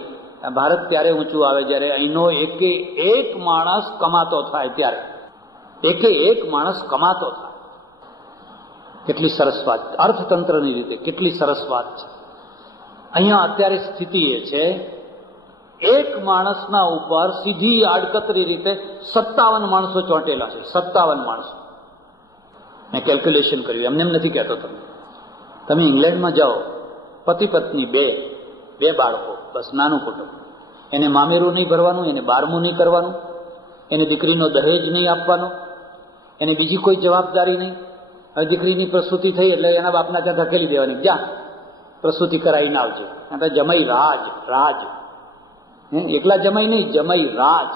ભારત ત્યારે ઊંચું આવે જ્યારે અહીંનો એકે એક માણસ કમાતો થાય, ત્યારે એકે એક માણસ કમાતો થાય. કેટલી સરસ વાત, અર્થતંત્રની રીતે કેટલી સરસ વાત છે. અહીંયા અત્યારે સ્થિતિ એ છે, એક માણસના ઉપર સીધી આડકતરી રીતે 57 માણસો ચોંટેલા છે. 57 માણસો. મેં કેલ્ક્યુલેશન કર્યું, એમને એમ નથી કહેતો. તમે ઇંગ્લેન્ડમાં જાઓ, પતિ પત્ની બે બાળકો, બસ નાનું કુટુંબ. એને મામેરું નહીં ભરવાનું, એને 12મું નહીં કરવાનું, એને દીકરીનો દહેજ નહીં આપવાનો, એને બીજી કોઈ જવાબદારી નહીં. હવે દીકરીની પ્રસૂતિ થઈ એટલે એના બાપના ત્યાં ધકેલી દેવાની, જા પ્રસૂતિ કરાવીને આવજે. જમાઈ રાજ, રાજ એકલા જમાઈ નહીં, જમાઈ રાજ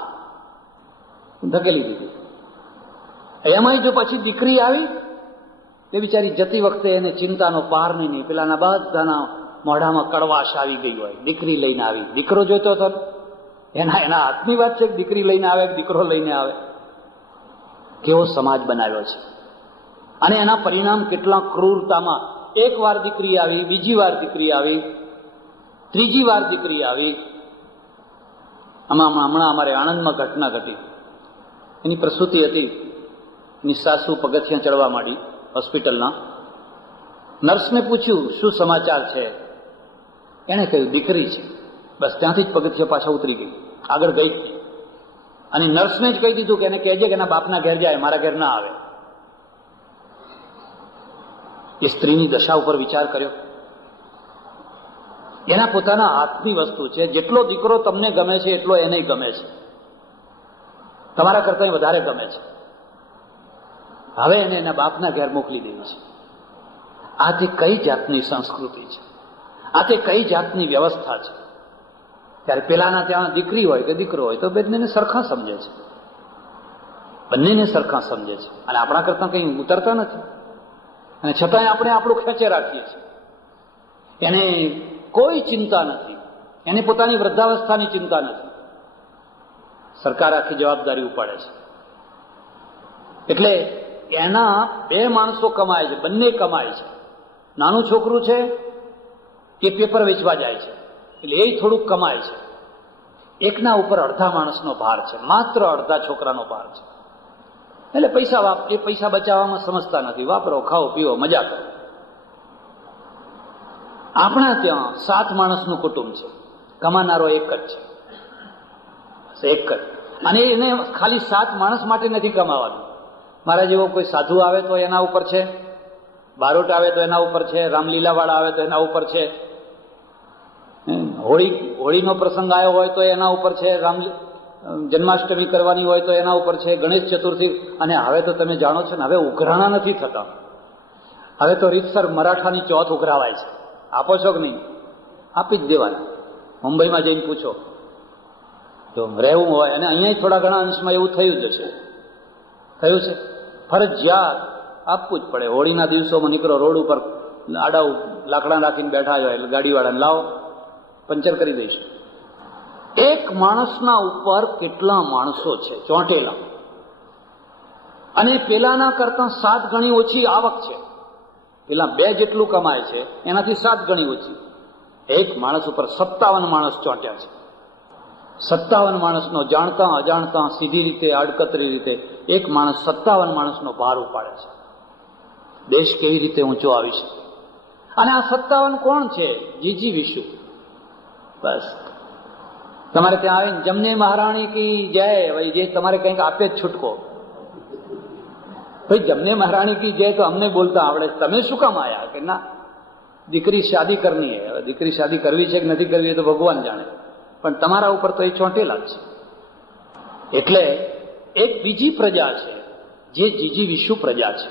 ધકેલી દીધી. એમાંય જો પછી દીકરી આવી, તે બિચારી જતી વખતે એને ચિંતાનો પાર નહીં. પેલાના બધાના મોઢામાં કડવાશ આવી ગઈ હોય. દીકરી લઈને આવી, દીકરો જોતો હતો, એના હાથની વાત છે કે દીકરી લઈને આવે, દીકરો લઈને આવે. કેવો સમાજ બનાવ્યો છે, અને એના પરિણામ કેટલા ક્રૂરતામાં. એક વાર દીકરી આવી, બીજી વાર દીકરી આવી, ત્રીજી વાર દીકરી આવી. હમણાં અમારે આણંદમાં ઘટના ઘટી. એની પ્રસૂતિ હતી, એની સાસુ પગથિયાં ચડવા માંડી હોસ્પિટલના. નર્સને પૂછ્યું શું સમાચાર છે, એને કહ્યું દીકરી છે. બસ ત્યાંથી જ પગથિયાં પાછા ઉતરી ગઈ, આગળ ગઈ. અને નર્સને જ કહી દીધું કે એને કહેજે કે એના બાપના ઘેર જાય, મારા ઘેર ના આવે. એ સ્ત્રીની દશા ઉપર વિચાર કર્યો. એના પોતાના હાથની વસ્તુ છે. જેટલો દીકરો તમને ગમે છે એટલો એને ગમે છે, તમારા કરતા વધારે ગમે છે. હવે એને એના બાપના ઘેર મોકલી દેવી છે. આ તે કઈ જાતની સંસ્કૃતિ છે, આ તે કઈ જાતની વ્યવસ્થા છે. ત્યારે પેલાના ત્યાં દીકરી હોય કે દીકરો હોય તો બંનેને સરખા સમજે છે, બંનેને સરખા સમજે છે. અને આપણા કરતા કંઈ ઉતરતા નથી, અને છતાંય આપણે આપણું ખેંચે રાખીએ છીએ. એને કોઈ ચિંતા નથી, એને પોતાની વૃદ્ધાવસ્થાની ચિંતા નથી. સરકાર આખી જવાબદારી ઉપાડે છે. એટલે એના બે માણસો કમાય છે, બંને કમાય છે. નાનું છોકરું છે એ પેપર વેચવા જાય છે, એટલે એ થોડુંક કમાય છે. એકના ઉપર અડધા માણસનો ભાર છે, માત્ર અડધા છોકરાનો ભાર છે. એટલે એ પૈસા બચાવવામાં સમજતા નથી. વાપરો, ખાઓ, પીવો, મજા કરો. આપણા ત્યાં 7 માણસનું કુટુંબ છે, કમાનારો એક જ છે, એક જ. અને એને ખાલી 7 માણસ માટે નથી કમાવાનું. મારા જેવો કોઈ સાધુ આવે તો એના ઉપર છે, બારોટ આવે તો એના ઉપર છે, રામલીલા વાળા આવે તો એના ઉપર છે, હોળીનો પ્રસંગ આવ્યો હોય તો એના ઉપર છે, જન્માષ્ટમી કરવાની હોય તો એના ઉપર છે, ગણેશ ચતુર્થી. અને હવે તો તમે જાણો છો ને, હવે ઉઘરાણા નથી થતા. હવે તો રીતસર મરાઠાની ચોથ ઉઘરાવાય છે. આપો છો કે નહીં? આપી જ દેવાના. મુંબઈમાં જઈને પૂછો તો રહેવું હોય. અને અહીંયા થોડા ઘણા અંશમાં એવું થયું જ છે, થયું છે. ફરજિયાત આપવું જ પડે. હોળીના દિવસોમાં નીકળો, રોડ ઉપર આડા લાકડા રાખીને બેઠા હોય એટલે ગાડીવાળાને લાવો, પંચર કરી દઈશ. એક માણસના ઉપર કેટલા માણસો છે ચોંટેલા, અને પેલાના કરતા 7 ગણી ઓછી આવક છે. પેલા 2 જેટલું કમાય છે એનાથી 7 ગણી ઓછી. એક માણસ ઉપર 57 માણસ ચોંટ્યા છે. 57 માણસનો જાણતા અજાણતા, સીધી રીતે, આડકતરી રીતે એક માણસ 57 માણસનો ભાર ઉપાડે છે. દેશ કેવી રીતે ઊંચો આવી શકે? અને આ 57 કોણ છે? જીજી વિશુ. બસ તમારે ત્યાં આવીને જમને મહારાણી કી જય, ભાઈ જે તમારે કંઈક આપે જ છૂટકો. ભાઈ જમને મહારાણી કી જય તો અમને બોલતા આવડે, તમે શું કામ આયા? કે ના, દીકરી શાદી કરની હે. હવે દીકરી શાદી કરવી છે કે નથી કરવી એ તો ભગવાન જાણે, પણ તમારા ઉપર તો એ ચોંટેલા જ છે. એટલે એક બીજી પ્રજા છે જે જીજી વિશુ પ્રજા છે,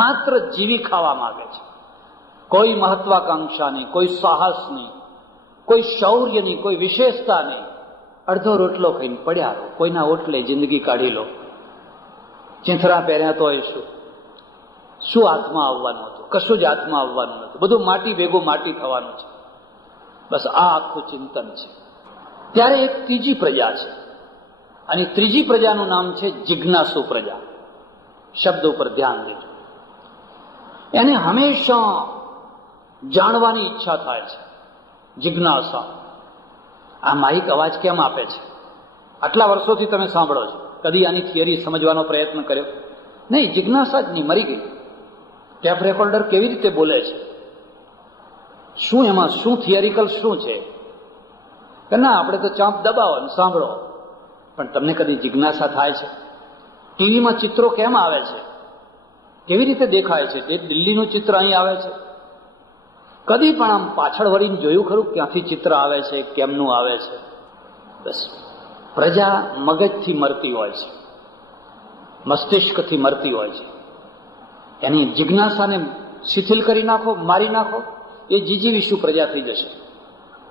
માત્ર જીવી ખાવા માંગે છે. કોઈ મહત્વાકાંક્ષા નહીં, કોઈ સાહસ નહીં, કોઈ શૌર્ય નહીં, કોઈ વિશેષતા નહીં. અડધો રોટલો ખાઈને પડ્યા રહો, કોઈના ઓટલે જિંદગી કાઢી લો. ચીંથરા પહેર્યા તો શું હાથમાં આવવાનું હતું? કશું જ હાથમાં આવવાનું નથી. બધું માટી ભેગું માટી થવાનું છે. બસ આ આખું ચિંતન છે. ત્યારે એક ત્રીજી પ્રજા છે, અને ત્રીજી પ્રજાનું નામ છે જિજ્ઞાસુ પ્રજા. શબ્દ ઉપર ધ્યાન દેજો. એને હંમેશા જાણવાની ઈચ્છા થાય છે. જિજ્ઞાસા. આ માઇક અવાજ કેમ આપે છે? આટલા વર્ષોથી તમે સાંભળો છો, કદી આની થિયરી સમજવાનો પ્રયત્ન કર્યો નહીં? જિજ્ઞાસા જ નહીં, મરી ગઈ. ટેપ રેકોર્ડર કેવી રીતે બોલે છે? શું એમાં શું થિયરિકલ શું છે? કે ના, આપણે તો ચાંપ દબાવો અને સાંભળો. પણ તમને કદી જિજ્ઞાસા થાય છે? ટીવીમાં ચિત્રો કેમ આવે છે? કેવી રીતે દેખાય છે? એ દિલ્હીનું ચિત્ર અહીં આવે છે. કદી પણ આમ પાછળ વળીને જોયું ખરું ક્યાંથી ચિત્ર આવે છે, કેમનું આવે છે? બસ પ્રજા મગજથી મરતી હોય છે, મસ્તિષ્કથી મરતી હોય છે. એની જિજ્ઞાસાને શિથિલ કરી નાખો, મારી નાખો, એ જીજીવીશું પ્રજા થઈ જશે.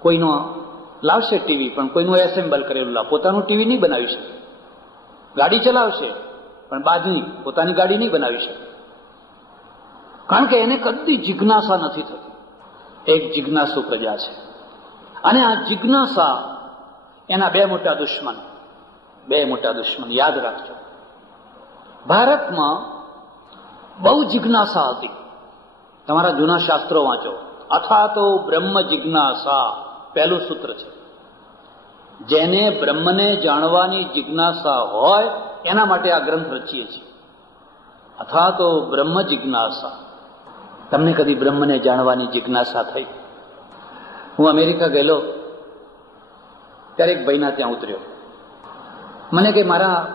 કોઈનો લાવશે ટીવી, પણ કોઈનું એસેમ્બલ કરેલું લાવ, પોતાનું ટીવી નહીં બનાવી શકે. ગાડી ચલાવશે પણ બાજની પોતાની ગાડી નહીં બનાવી શકે, કારણ કે એને કદી જિજ્ઞાસા નથી થતી. એક જિજ્ઞાસુ પ્રજા છે, અને આ જિજ્ઞાસા એના બે મોટા દુશ્મન યાદ રાખજો. ભારતમાં બહુ જિજ્ઞાસા હતી. તમારા જૂના શાસ્ત્રો વાંચો. અથા તો બ્રહ્મ જિજ્ઞાસા પહેલું સૂત્ર છે. જેને બ્રહ્મને જાણવાની જિજ્ઞાસા હોય એના માટે આ ગ્રંથ રચીએ છીએ. અથા તો બ્રહ્મ જિજ્ઞાસા. તમને કદી બ્રહ્મને જાણવાની જિજ્ઞાસા થઈ? હું અમેરિકા ગયેલો ત્યારે એક ભાઈના ત્યાં ઉતર્યો. મને કે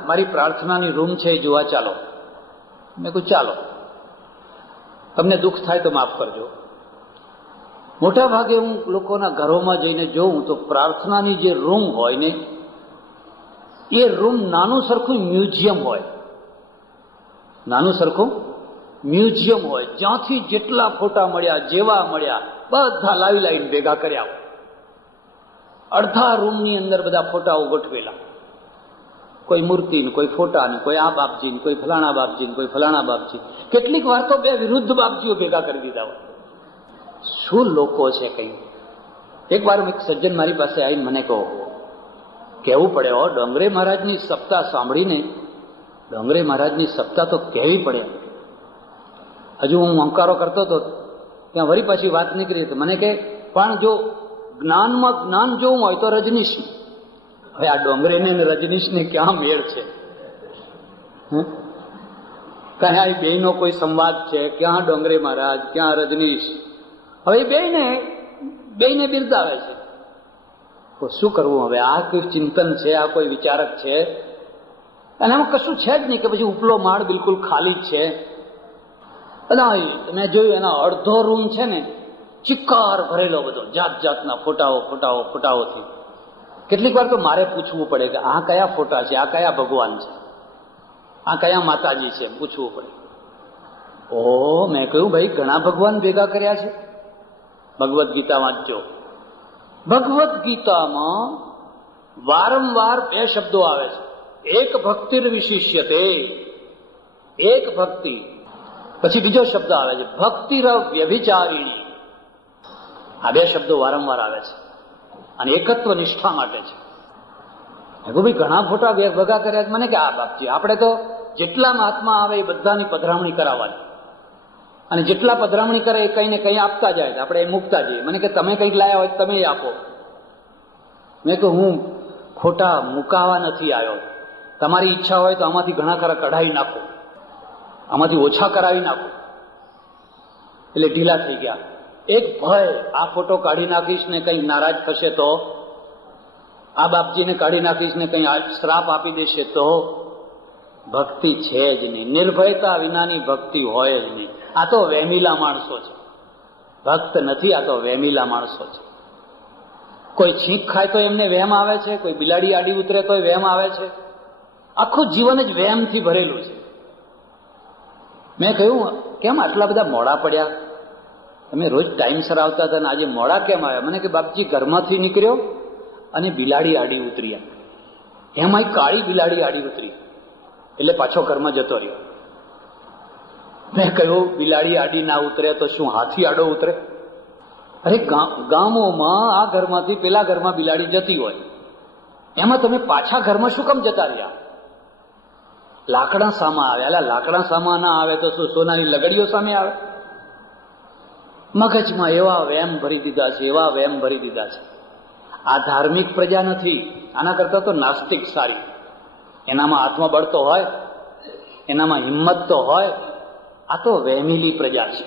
મારી પ્રાર્થનાની રૂમ છે એ જોવા ચાલો. મેં કહ્યું ચાલો, તમને દુઃખ થાય તો માફ કરજો. મોટા ભાગે હું લોકોના ઘરોમાં જઈને જોઉં તો પ્રાર્થનાની જે રૂમ હોય ને એ રૂમ નાનું સરખું મ્યુઝિયમ હોય. નાનું સરખું મ્યુઝિયમ હોય, જ્યાંથી જેટલા ફોટા મળ્યા, જેવા મળ્યા બધા લાવીને ભેગા કર્યા. અડધા રૂમની અંદર બધા ફોટાઓ ગોઠવેલા, કોઈ મૂર્તિ ને કોઈ ફોટા ને કોઈ આ બાપજી ને કોઈ ફલાણા બાપજી ને કોઈ ફલાણા બાપજી. કેટલીક વાર તો બે વિરુદ્ધ બાપજીઓ ભેગા કરી દીધા હોય. શું લોકો છે કઈ. એક વાર એક સજ્જન મારી પાસે આવીને મને કહો, કહેવું પડે હો, ડોંગરે મહારાજની સપ્તાહ સાંભળીને ડોંગરે મહારાજની સપ્તાહ તો કહેવી પડે. હજુ હું અંકારો કરતો હતો ત્યાં વળી પાછી વાત નીકળી હતી. મને કે પણ જો જ્ઞાનમાં જ્ઞાન જોવું હોય તો રજનીશ. હવે આ ડોંગરેને રજનીશને ક્યાં મેળ છે? ક્યાં બેયનો કોઈ સંવાદ છે? ક્યાં ડોંગરે મહારાજ, ક્યાં રજનીશ? હવે બેયને બિરદાવે છે. તો શું કરવું હવે? આ કોઈ ચિંતન છે? આ કોઈ વિચારક છે? અને આમાં કશું છે જ નહીં કે પછી ઉપલો માળ બિલકુલ ખાલી જ છે. મેં જોયું એના અડધો રૂમ છે ને ચિક્કાર ભરેલો બધો જાત જાતના ફોટાઓથી. કેટલીક વાર તો મારે પૂછવું પડે કે આ કયા ફોટા છે, આ કયા ભગવાન છે, આ કયા માતાજી છે, પૂછવું પડે. ઓહો, મેં કહ્યું ભાઈ ઘણા ભગવાન ભેગા કર્યા છે. ભગવદ્ ગીતા વાંચજો. ભગવદ્ ગીતામાં વારંવાર બે શબ્દો આવે છે. એક ભક્તિર વિશિષ્યતે, એક ભક્તિ, પછી બીજો શબ્દ આવે છે ભક્તિર વ્યભિચારિણી. આ બે શબ્દો વારંવાર આવે છે અને એકત્વ નિષ્ઠા માટે છે. ભાઈ ઘણા ફોટા ભેગા કર્યા. મને કે આ બાપજી, આપણે તો જેટલા મહાત્મા આવે એ બધાની પધરામણી કરાવવાની, અને જેટલા પધરામણી કરે એ કઈ ને કઈ આપતા જાય, આપણે એ મૂકતા જઈએ. મને કે તમે કંઈક લાયા હોય તમે આપો. મેં કહ્યું હું ખોટા મુકાવા નથી આવ્યો. તમારી ઈચ્છા હોય તો આમાંથી ઘણા ખરા કઢાવી નાખો, આમાંથી ઓછા કરાવી નાખો. એટલે ઢીલા થઈ ગયા. એક ભય, આ ફોટો કાઢી નાખીશ ને કંઈ નારાજ થશે તો, આ બાપજીને કાઢી નાખીશ ને કંઈ શ્રાપ આપી દેશે તો. ભક્તિ છે જ નહીં. નિર્ભયતા વિનાની ભક્તિ હોય જ નહીં. આ તો વેમીલા માણસો છે, ભક્ત નથી. આ તો વેમીલા માણસો છે. કોઈ છીંક ખાય તો એમને વહેમ આવે છે, કોઈ બિલાડી આડી ઉતરે તો વહેમ આવે છે. આખું જીવન જ વહેમથી ભરેલું છે. મેં કહ્યું કેમ આટલા બધા મોડા પડ્યા? તમે રોજ ટાઈમસર આવતા હતા ને આજે મોડા કેમ આવ્યા? મને કે બાપજી ઘરમાંથી નીકળ્યો અને બિલાડી આડી ઉતરી. એમાંય કાળી બિલાડી આડી ઉતરી એટલે પાછો ઘરમાં જતો રહ્યો. મેં કહ્યું બિલાડી આડી ના ઉતરે તો શું હાથી આડો ઉતરે? અરે ગામોમાં આ ઘરમાંથી પેલા ઘરમાં બિલાડી જતી હોય, એમાં તમે પાછા ઘરમાં શું કામ જતા રહ્યા? લાકડા સામા આવે. અલા લાકડા સામા ના આવે તો શું સોનાની લગડીઓ સામે આવે? મગજમાં એવા વેમ ભરી દીધા છે, એવા વેમ ભરી દીધા છે. આ ધાર્મિક પ્રજા નથી. આના કરતા તો નાસ્તિક સારી. એનામાં આત્મબળ તો હોય, એનામાં હિંમત તો હોય. આ તો વેમીલી પ્રજા છે,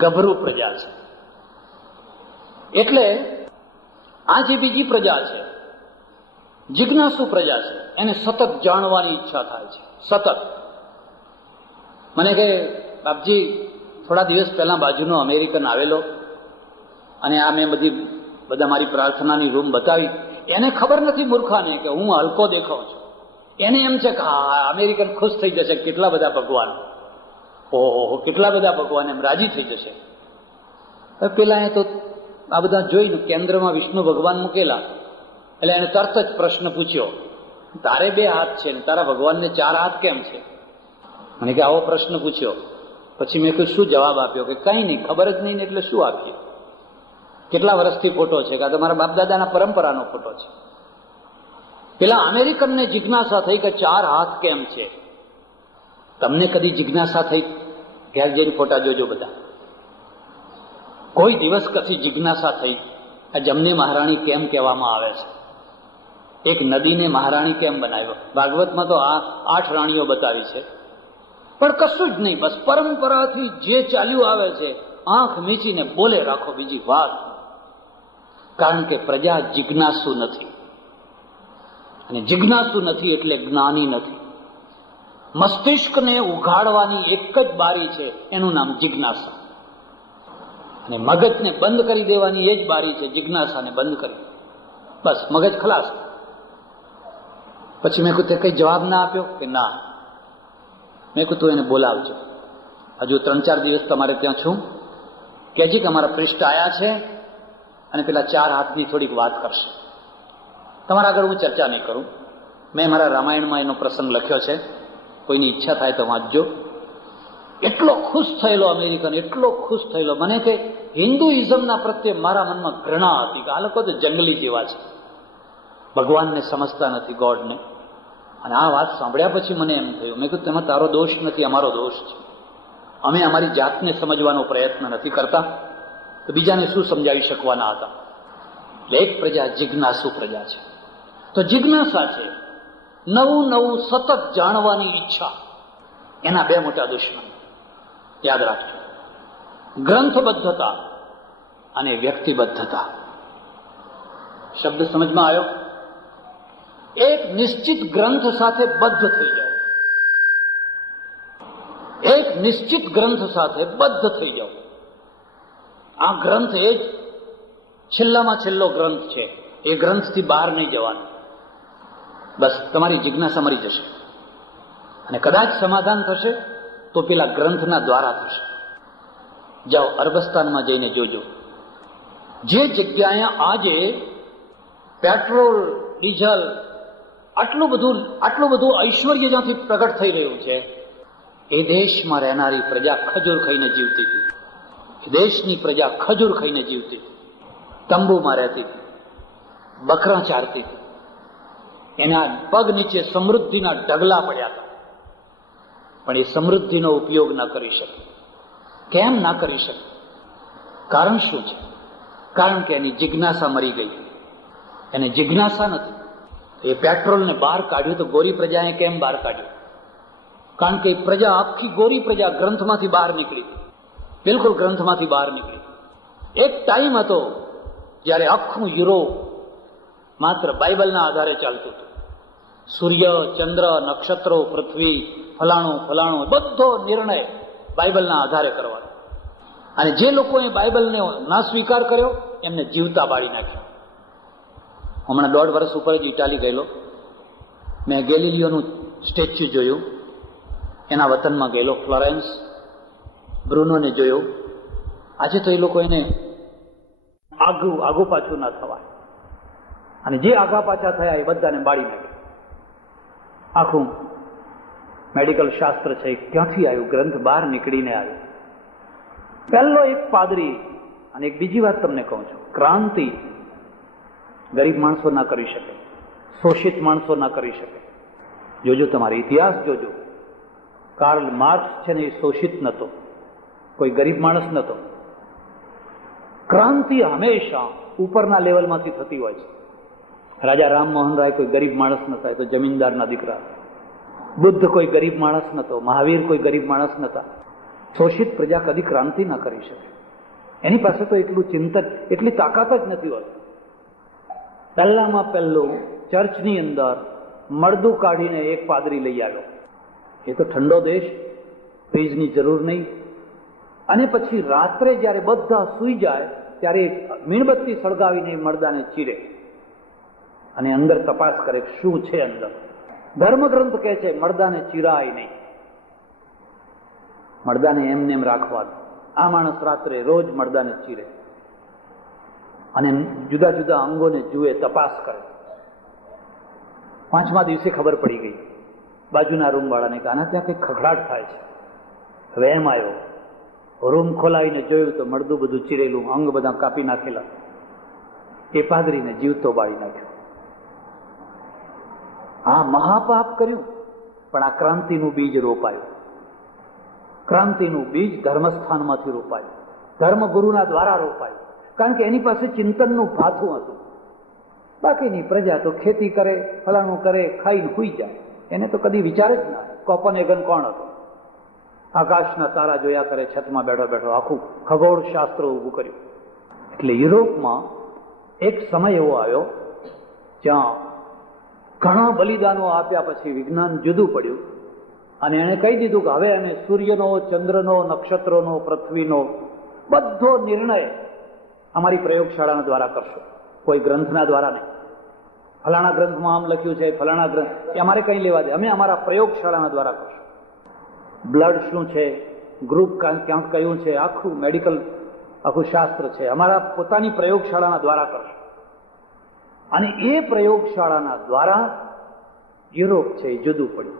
ગભરું પ્રજા છે. એટલે આ જે બીજી પ્રજા છે, જિજ્ઞાસુ પ્રજા છે, એને સતત જાણવાની ઈચ્છા થાય છે. સતત. મને કે બાપજી થોડા દિવસ પહેલા બાજુનો અમેરિકન આવેલો અને આ મેં બધા મારી પ્રાર્થનાની રૂમ બતાવી. એને ખબર નથી મૂર્ખાને કે હું હલકો દેખાઉં છું. એને એમ છે કે હા અમેરિકન ખુશ થઈ જશે, કેટલા બધા ભગવાન, ઓહો કેટલા બધા ભગવાન, એમ રાજી થઈ જશે. પેલા એ તો આ બધા જોઈને કેન્દ્રમાં વિષ્ણુ ભગવાન મૂકેલા, એટલે એને તરત જ પ્રશ્ન પૂછ્યો, તારે 2 હાથ છે ને તારા ભગવાનને 4 હાથ કેમ છે? મને કે આવો પ્રશ્ન પૂછ્યો. પછી મેં કહ્યું શું જવાબ આપ્યો? કે કઈ નહીં, ખબર જ નહીં ને એટલે શું આપીએ? કેટલા વર્ષથી ફોટો છે? કે તમારા બાપ દાદાના પરંપરાનો ફોટો છે. પેલા અમેરિકનને જિજ્ઞાસા થઈ કે 4 હાથ કેમ છે. તમને કદી જિજ્ઞાસા થઈ? ઘેર જઈને ફોટા જોજો બધા. કોઈ દિવસ કદી જિજ્ઞાસા થઈ આ જમને મહારાણી કેમ કહેવામાં આવે છે? એક નદીને મહારાણી કેમ બનાવ્યો? ભાગવતમાં તો 8 રાણીઓ બતાવી છે, પણ કશું જ નહીં, બસ પરંપરાથી જે ચાલ્યું આવે છે આંખ મીચીને બોલે રાખો, બીજી વાત. કારણ કે પ્રજા જિજ્ઞાસુ નથી, અને જિજ્ઞાસુ નથી એટલે જ્ઞાની નથી. મસ્તિષ્કને ઉઘાડવાની એક જ બારી છે, એનું નામ જિજ્ઞાસા. અને મગજને બંધ કરી દેવાની એ જ બારી છે, જિજ્ઞાસાને બંધ કરી. બસ મગજ ખલાસ. પછી મેં કહ્યું તે કઈ જવાબ ના આપ્યો? કે ના. મેં કહ્યું તું એને બોલાવજો, હજુ 3-4 દિવસ તમારે ત્યાં છું, કહેજે કે અમારા પૃષ્ઠ આયા છે અને પેલા 4 હાથની થોડીક વાત કરશે. તમારા આગળ હું ચર્ચા નહીં કરું. મેં મારા રામાયણમાં એનો પ્રસંગ લખ્યો છે, કોઈની ઈચ્છા થાય તો વાંચજો. એટલો ખુશ થયેલો અમેરિકન, એટલો ખુશ થયેલો. મને કે હિન્દુઇઝમના પ્રત્યે મારા મનમાં ઘૃણા હતી કે આ લોકો તો જંગલી જેવા છે, ભગવાનને સમજતા નથી, ગોડને. અને આ વાત સાંભળ્યા પછી મને એમ થયું, મેં કીધું તેમાં તારો દોષ નથી, અમારો દોષ છે. અમે અમારી જાતને સમજવાનો પ્રયત્ન નથી કરતા, તો બીજાને શું સમજાવી શકવાના હતા? એટલે એક પ્રજા જિજ્ઞાસુ પ્રજા છે. તો જિજ્ઞાસા છે, નવું નવું સતત જાણવાની ઈચ્છા. એના 2 મોટા દુશ્મન યાદ રાખજો: ગ્રંથબદ્ધતા અને વ્યક્તિબદ્ધતા. શબ્દ સમજમાં આવ્યો? એક નિશ્ચિત ગ્રંથ સાથે બદ્ધ થઈ જાઓ, એક નિશ્ચિત ગ્રંથ સાથે બદ્ધ થઈ જાઓ. આ ગ્રંથ એ જ છેલ્લામાં છેલ્લો ગ્રંથ છે, એ ગ્રંથથી બહાર નહીં જવાનું. બસ તમારી જિજ્ઞાસા મરી જશે, અને કદાચ સમાધાન થશે તો પેલા ગ્રંથના દ્વારા થશે. જાઓ અરબસ્તાનમાં જઈને જોજો, જે જગ્યાએ આજે પેટ્રોલ, ડીઝલ, આટલું બધું ઐશ્વર્ય જ્યાંથી પ્રગટ થઈ રહ્યું છે, એ દેશમાં રહેનારી પ્રજા ખજૂર ખાઈને જીવતી હતી. એ દેશની પ્રજા ખજૂર ખાઈને જીવતી હતી, તંબુમાં રહેતી હતી, બકરા ચારતી હતી. એના પગ નીચે સમૃદ્ધિના ઢગલા પડ્યા હતા, પણ એ સમૃદ્ધિનો ઉપયોગ ના કરી શકે. કેમ ના કરી શકે? કારણ શું છે? કારણ કે એની જિજ્ઞાસા મરી ગઈ. એને જિજ્ઞાસા નથી. એ પેટ્રોલને બહાર કાઢ્યું તો ગોરી પ્રજાએ કેમ બહાર કાઢ્યું? કારણ કે પ્રજા, આખી ગોરી પ્રજા ગ્રંથમાંથી બહાર નીકળી હતી, બિલકુલ ગ્રંથમાંથી બહાર નીકળી. એક ટાઈમ હતો જ્યારે આખું યુરોપ માત્ર બાઇબલના આધારે ચાલતું હતું. સૂર્ય, ચંદ્ર, નક્ષત્રો, પૃથ્વી, ફલાણું બધો નિર્ણય બાઇબલના આધારે કરવાનો. અને જે લોકોએ બાઇબલને ના સ્વીકાર કર્યો એમને જીવતા બાળી નાખ્યો. હમણાં 1.5 વર્ષ ઉપર જ ઇટાલી ગયેલો. મેં ગેલિલિયોનું સ્ટેચ્યુ જોયું, એના વતનમાં ગયેલો ફ્લોરેન્સ. બ્રુનોને જોયો. આજે તો એ લોકો એને આગુ પાછું ના થવાય, અને જે આગા પાછા થયા એ બધાને બાળી નાખ્યા. આખું મેડિકલ શાસ્ત્ર છે ક્યાંથી આવ્યું? ગ્રંથ બહાર નીકળીને આવ્યું. પહેલો એક પાદરી. અને એક બીજી વાત તમને કહું છું, ક્રાંતિ ગરીબ માણસો ના કરી શકે, શોષિત માણસો ના કરી શકે. જોજો, તમારો ઇતિહાસ જોજો. કાર્લ માર્ક્સ છે ને, એ શોષિત નતો, કોઈ ગરીબ માણસ નતો. ક્રાંતિ હંમેશા ઉપરના લેવલમાંથી થતી હોય છે. રાજા રામમોહન રાય કોઈ ગરીબ માણસ નતા, એ તો જમીનદારના દીકરા. બુદ્ધ કોઈ ગરીબ માણસ નતો, મહાવીર કોઈ ગરીબ માણસ નતા. શોષિત પ્રજા કદી ક્રાંતિ ના કરી શકે. એની પાસે તો એટલું ચિંતન, એટલી તાકાત જ નથી હોતી. પહેલામાં પહેલું ચર્ચની અંદર મળદું કાઢીને એક પાદરી લઈ આવ્યો. એ તો ઠંડો દેશ, ફ્રીજની જરૂર નહીં. અને પછી રાત્રે જ્યારે બધા સૂઈ જાય ત્યારે મીણબત્તી સળગાવીને મળદાને ચીરે અને અંદર તપાસ કરે શું છે અંદર. ધર્મગ્રંથ કહે છે મળદાને ચીરાય નહીં, મળદાને એમને એમ રાખવાનું. આ માણસ રાત્રે રોજ મરદાને ચીરે અને જુદા જુદા અંગોને જુએ, તપાસ કરે. 5મા દિવસે ખબર પડી ગઈ બાજુના રૂમ વાળાને કે આના ત્યાં કંઈક ખખડાટ થાય છે. હવે એમ આવ્યો, રૂમ ખોલાવીને જોયું તો મળદું બધું ચીરેલું, અંગ બધા કાપી નાખેલા. એ પાદરીને જીવતો બાળી નાખ્યો. આ મહાપાપ કર્યું, પણ આ ક્રાંતિનું બીજ રોપાયું. ક્રાંતિનું બીજ ધર્મસ્થાનમાંથી રોપાયું, ધર્મગુરુના દ્વારા રોપાયું. કારણ કે એની પાસે ચિંતનનું ભાથું હતું. બાકીની પ્રજા તો ખેતી કરે, ફલાણું કરે, ખાઈને સૂઈ જાય. એને તો કદી વિચાર જ ના. કોપનહેગન કોણ હતો? આકાશના તારા જોયા કરે, છતમાં બેઠો બેઠો આખું ખગોળ શાસ્ત્ર ઊભું કર્યું. એટલે યુરોપમાં એક સમય એવો આવ્યો જ્યાં ઘણા બલિદાનો આપ્યા પછી વિજ્ઞાન જુદું પડ્યું અને એણે કહી દીધું કે હવે અમે સૂર્યનો, ચંદ્રનો, નક્ષત્રોનો, પૃથ્વીનો બધો નિર્ણય અમારી પ્રયોગશાળાના દ્વારા કરશો, કોઈ ગ્રંથના દ્વારા નહીં. ફલાણા ગ્રંથમાં આમ લખ્યું છે, ફલાણા ગ્રંથ, એ અમારે કંઈ લેવા દે, અમે અમારા પ્રયોગશાળાના દ્વારા કરશું. બ્લડ શું છે, ગ્રુપ ક્યાંક કયું છે, આખું મેડિકલ આખું શાસ્ત્ર છે, અમારા પોતાની પ્રયોગશાળાના દ્વારા કરશું. અને એ પ્રયોગશાળાના દ્વારા યુરોપ છે એ જુદું પડ્યું,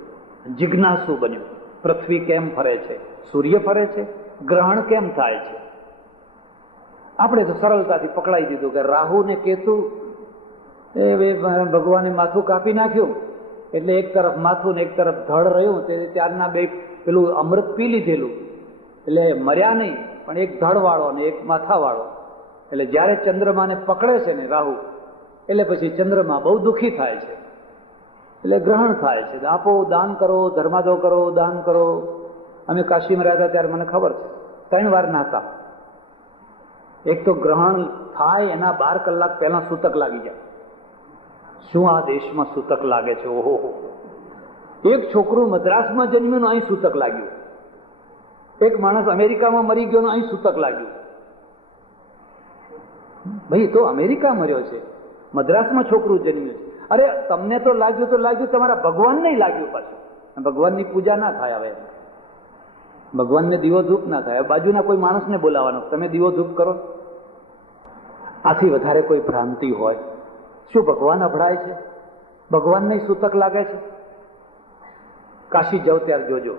જિજ્ઞાસુ બન્યું. પૃથ્વી કેમ ફરે છે, સૂર્ય ફરે છે, ગ્રહણ કેમ થાય છે. આપણે તો સરળતાથી પકડાઈ દીધું કે રાહુ ને કેતુ એ ભગવાને માથું કાપી નાખ્યું એટલે એક તરફ માથું ને એક તરફ ધડ રહ્યું, તે ત્યારના બે પેલું અમૃત પી લીધેલું એટલે મર્યા નહીં, પણ એક ધડ વાળો ને એક માથા વાળો. એટલે જયારે ચંદ્રમાને પકડે છે ને રાહુ, એટલે પછી ચંદ્રમા બહુ દુઃખી થાય છે, એટલે ગ્રહણ થાય છે. આપો, દાન કરો, ધર્માદો કરો, દાન કરો. અમે કાશીમાં રહ્યા હતા ત્યારે મને ખબર છે, 3 વાર નાતા. એક તો ગ્રહણ થાય એના 12 કલાક પહેલા સૂતક લાગી જાય. શું આ દેશમાં સૂતક લાગે છે! ઓહો, એક છોકરું મદ્રાસમાં જન્મ્યું, અહીં સૂતક લાગ્યું. એક માણસ અમેરિકામાં મરી ગયો, અહીં સૂતક લાગ્યું. ભાઈ તો અમેરિકા મર્યો છે, મદ્રાસમાં છોકરું જન્મ્યું છે. અરે તમને તો લાગ્યું, તમારા ભગવાન નહીં લાગ્યું. પાછું ભગવાનની પૂજા ના થાય. હવે ભગવાનને દીવો ધૂપ ના થાય. બાજુના કોઈ માણસને બોલાવવાનો, તમે દીવો ધૂપ કરો. આથી વધારે કોઈ ભ્રાંતિ હોય? શું ભગવાન અભડાય છે? ભગવાનને સૂતક લાગે છે? કાશી જાઓ ત્યારે જોજો,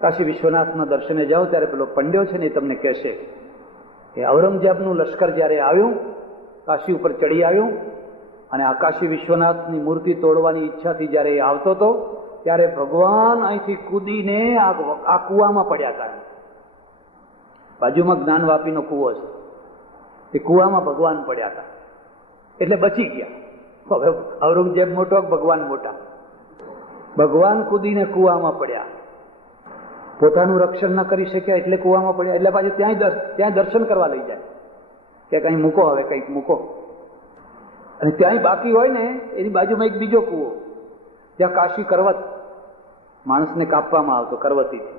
કાશી વિશ્વનાથના દર્શને જાઓ ત્યારે પેલો પંડ્યો છે ને એ તમને કહેશે કે ઔરંગઝેબનું લશ્કર જ્યારે આવ્યું, કાશી ઉપર ચડી આવ્યું અને આ કાશી વિશ્વનાથની મૂર્તિ તોડવાની ઈચ્છાથી જ્યારે એ આવતો હતો ત્યારે ભગવાન અહીંથી કૂદીને આ કૂવામાં પડ્યા હતા. બાજુમાં જ્ઞાનવાપીનો કૂવો છે, એ કૂવામાં ભગવાન પડ્યા હતા એટલે બચી ગયા. હવે ઔરંગઝેબ મોટો, ભગવાન મોટા. ભગવાન કૂદીને કૂવામાં પડ્યા, પોતાનું રક્ષણ ન કરી શક્યા એટલે કૂવામાં પડ્યા. એટલે પાછું ત્યાં દર્શન કરવા લઈ જાય કે કંઈ મૂકો, હવે કંઈક મૂકો. અને ત્યાંય બાકી હોય ને એની બાજુમાં એક બીજો કૂવો, ત્યાં કાશી કરવત, માણસને કાપવામાં આવતો કરવતીથી,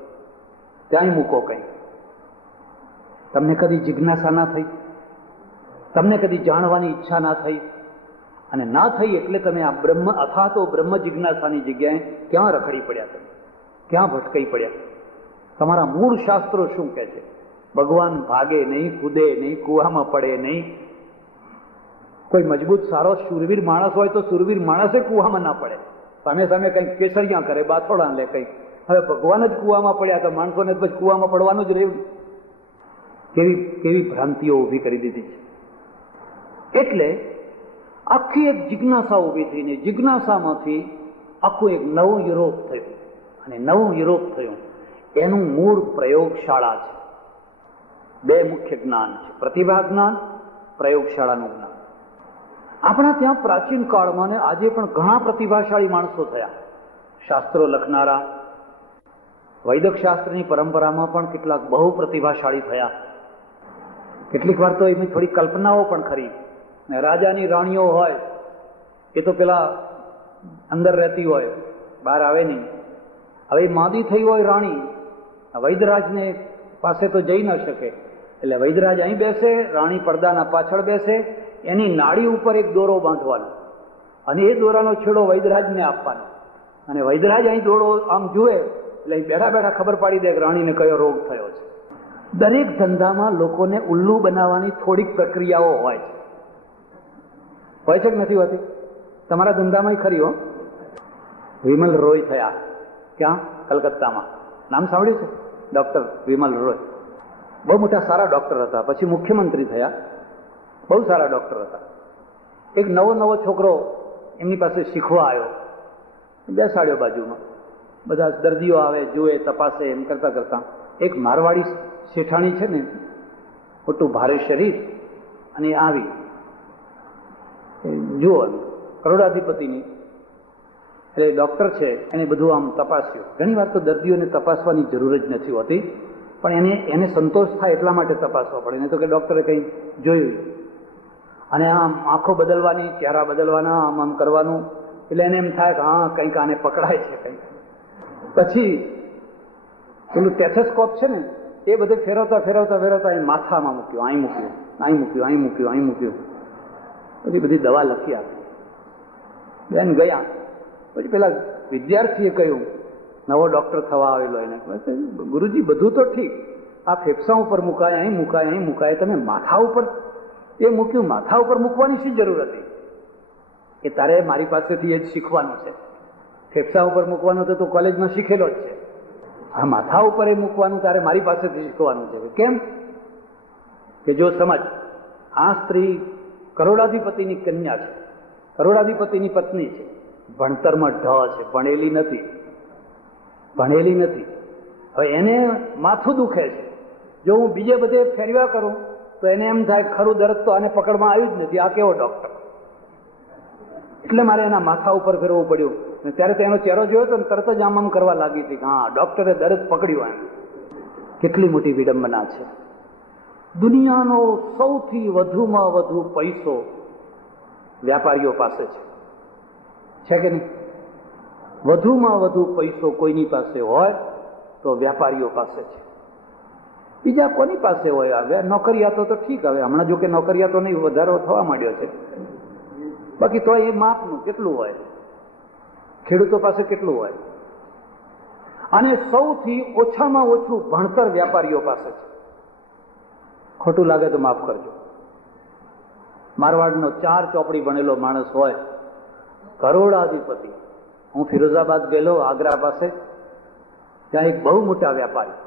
ત્યાંય મૂકો કંઈ. તમને કદી જિજ્ઞાસા ના થઈ? તમને કદી જાણવાની ઈચ્છા ના થઈ? અને ના થઈ એટલે તમે આ બ્રહ્મ અથાતો બ્રહ્મ જિજ્ઞાસાની જગ્યાએ ક્યાં રખડી પડ્યા? તમે ક્યાં ભટકાઈ પડ્યા? તમારા મૂળ શાસ્ત્રો શું કહે છે? ભગવાન ભાગે નહીં, કૂદે નહીં, કૂવામાં પડે નહીં. કોઈ મજબૂત સારો શૂરવીર માણસ હોય તો શૂરવીર માણસે કૂવામાં ના પડે, સામે સામે કંઈક કેસરિયા કરે, બાથોડા લે કંઈક. હવે ભગવાન જ કૂવામાં પડ્યા તો માણસોને પછી કૂવામાં પડવાનું જ રહ્યું. કેવી ભ્રાંતિઓ ઊભી કરી દીધી છે. એટલે આખી એક જિજ્ઞાસા ઊભી થઈને જિજ્ઞાસામાંથી આખું એક નવું યુરોપ થયું. અને નવું યુરોપ થયું એનું મૂળ પ્રયોગશાળા છે. 2 મુખ્ય જ્ઞાન છે, પ્રતિભા જ્ઞાન, પ્રયોગશાળાનું જ્ઞાન. આપણા ત્યાં પ્રાચીન કાળમાં ને આજે પણ ઘણા પ્રતિભાશાળી માણસો થયા, શાસ્ત્રો લખનારા. વૈદક શાસ્ત્રની પરંપરામાં પણ કેટલાક બહુ પ્રતિભાશાળી થયા. કેટલીક વાર તો એમની થોડી કલ્પનાઓ પણ ખરી. રાજાની રાણીઓ હોય એ તો પેલા અંદર રહેતી હોય, બહાર આવે નહીં. હવે માદી થઈ હોય રાણી, વૈદરાજને પાસે તો જઈ ન શકે, એટલે વૈદરાજ અહીં બેસે, રાણી પડદાના પાછળ બેસે, એની નાડી ઉપર એક દોરો બાંધવાનો અને એ દોરાનો છેડો વૈદરાજને આપવાનો. અને વૈદરાજ અહીં દોરો આમ જુએ એટલે બેઠા બેઠા ખબર પાડી દે કે રાણીને કયો રોગ થયો છે. દરેક ધંધામાં લોકોને ઉલ્લુ બનાવવાની થોડીક પ્રક્રિયાઓ હોય છે કે નથી હોતી? તમારા ધંધામાં ખરી હો. વિમલ રોય થયા ક્યાં? કલકત્તામાં. નામ સાંભળ્યું છે? ડોક્ટર વિમલ રોય. બહુ મોટા સારા ડોક્ટર હતા. પછી મુખ્યમંત્રી થયા. બહુ સારા ડોક્ટર હતા. એક નવો છોકરો એમની પાસે શીખવા આવ્યો, બેસાડ્યો બાજુમાં. બધા દર્દીઓ આવે, જુએ, તપાસે, એમ કરતા કરતા એક મારવાડી શેઠાણી છે ને, મોટું ભારે શરીર, અને આવી જુઓ કરોડાધિપતિની, એટલે ડોક્ટર છે, એને બધું આમ તપાસ્યું. ઘણી વાર તો દર્દીઓને તપાસવાની જરૂર જ નથી હોતી, પણ એને સંતોષ થાય એટલા માટે તપાસવા પડે. નહીં તો કે ડોક્ટરે કંઈ જોયું અને આમ આંખો બદલવાની, ચહેરા બદલવાના, આમ કરવાનું, એટલે એને એમ થાય કે હા કંઈક આને પકડાય છે કંઈક. પછી પેલું ટેથોસ્કોપ છે ને, એ બધે ફેરવતા એ માથામાં મૂક્યું, અહીં મૂક્યું. પછી બધી દવા લખી આપી. બેન ગયા. પછી પેલા વિદ્યાર્થીએ કહ્યું, નવો ડોક્ટર થવા આવેલો, એને ગુરુજી બધું તો ઠીક, આ ફેફસા ઉપર મુકાય, અહીં મુકાય, તમે માથા ઉપર એ મૂક્યું. માથા ઉપર મૂકવાની શી જરૂર હતી? એ તારે મારી પાસેથી એ જ શીખવાનું છે. ફેફસા ઉપર મૂકવાનું તો તું કોલેજમાં શીખેલો જ છે. આ માથા ઉપર એ મૂકવાનું તારે મારી પાસેથી શીખવાનું છે. કેમ કે જો સમજ, આ સ્ત્રી કરોડાધિપતિની કન્યા છે, કરોડાધિપતિની પત્ની છે, ભણતરમાં ઢ છે, ભણેલી નથી. હવે એને માથું દુખે છે. જો હું બીજે બધે ફેરવ્યા કરું તો એને એમ થાય ખરું દર્દ તો આને પકડમાં આવ્યું જ નથી, આ કેવો ડોક્ટર. એટલે મારે એના માથા ઉપર ફેરવવું પડ્યું. ત્યારે તો એનો ચહેરો જોયો તો તરત જ આમ કરવા લાગી હતી કે હા ડોક્ટરે દર્દ પકડ્યું. એમ કેટલી મોટી વિડંબના છે. દુનિયાનો સૌથી વધુમાં વધુ પૈસો વ્યાપારીઓ પાસે છે કે નહીં? વધુમાં વધુ પૈસો કોઈની પાસે હોય તો વ્યાપારીઓ પાસે છે. બીજા કોની પાસે હોય? હવે નોકરિયાતો તો ઠીક, હવે હમણાં જો કે નોકરિયાતો નહીં, વધારો થવા માંડ્યો છે. બાકી તો એ માપનું કેટલું હોય, ખેડૂતો પાસે કેટલું હોય. અને સૌથી ઓછામાં ઓછું ભણતર વ્યાપારીઓ પાસે છે. ખોટું લાગે તો માફ કરજો. મારવાડનો 4 ચોપડી ભણેલો માણસ હોય, કરોડાધિપતિ. હું ફિરોઝાબાદ ગયેલો, આગ્રા પાસે, ત્યાં એક બહુ મોટા વેપારી,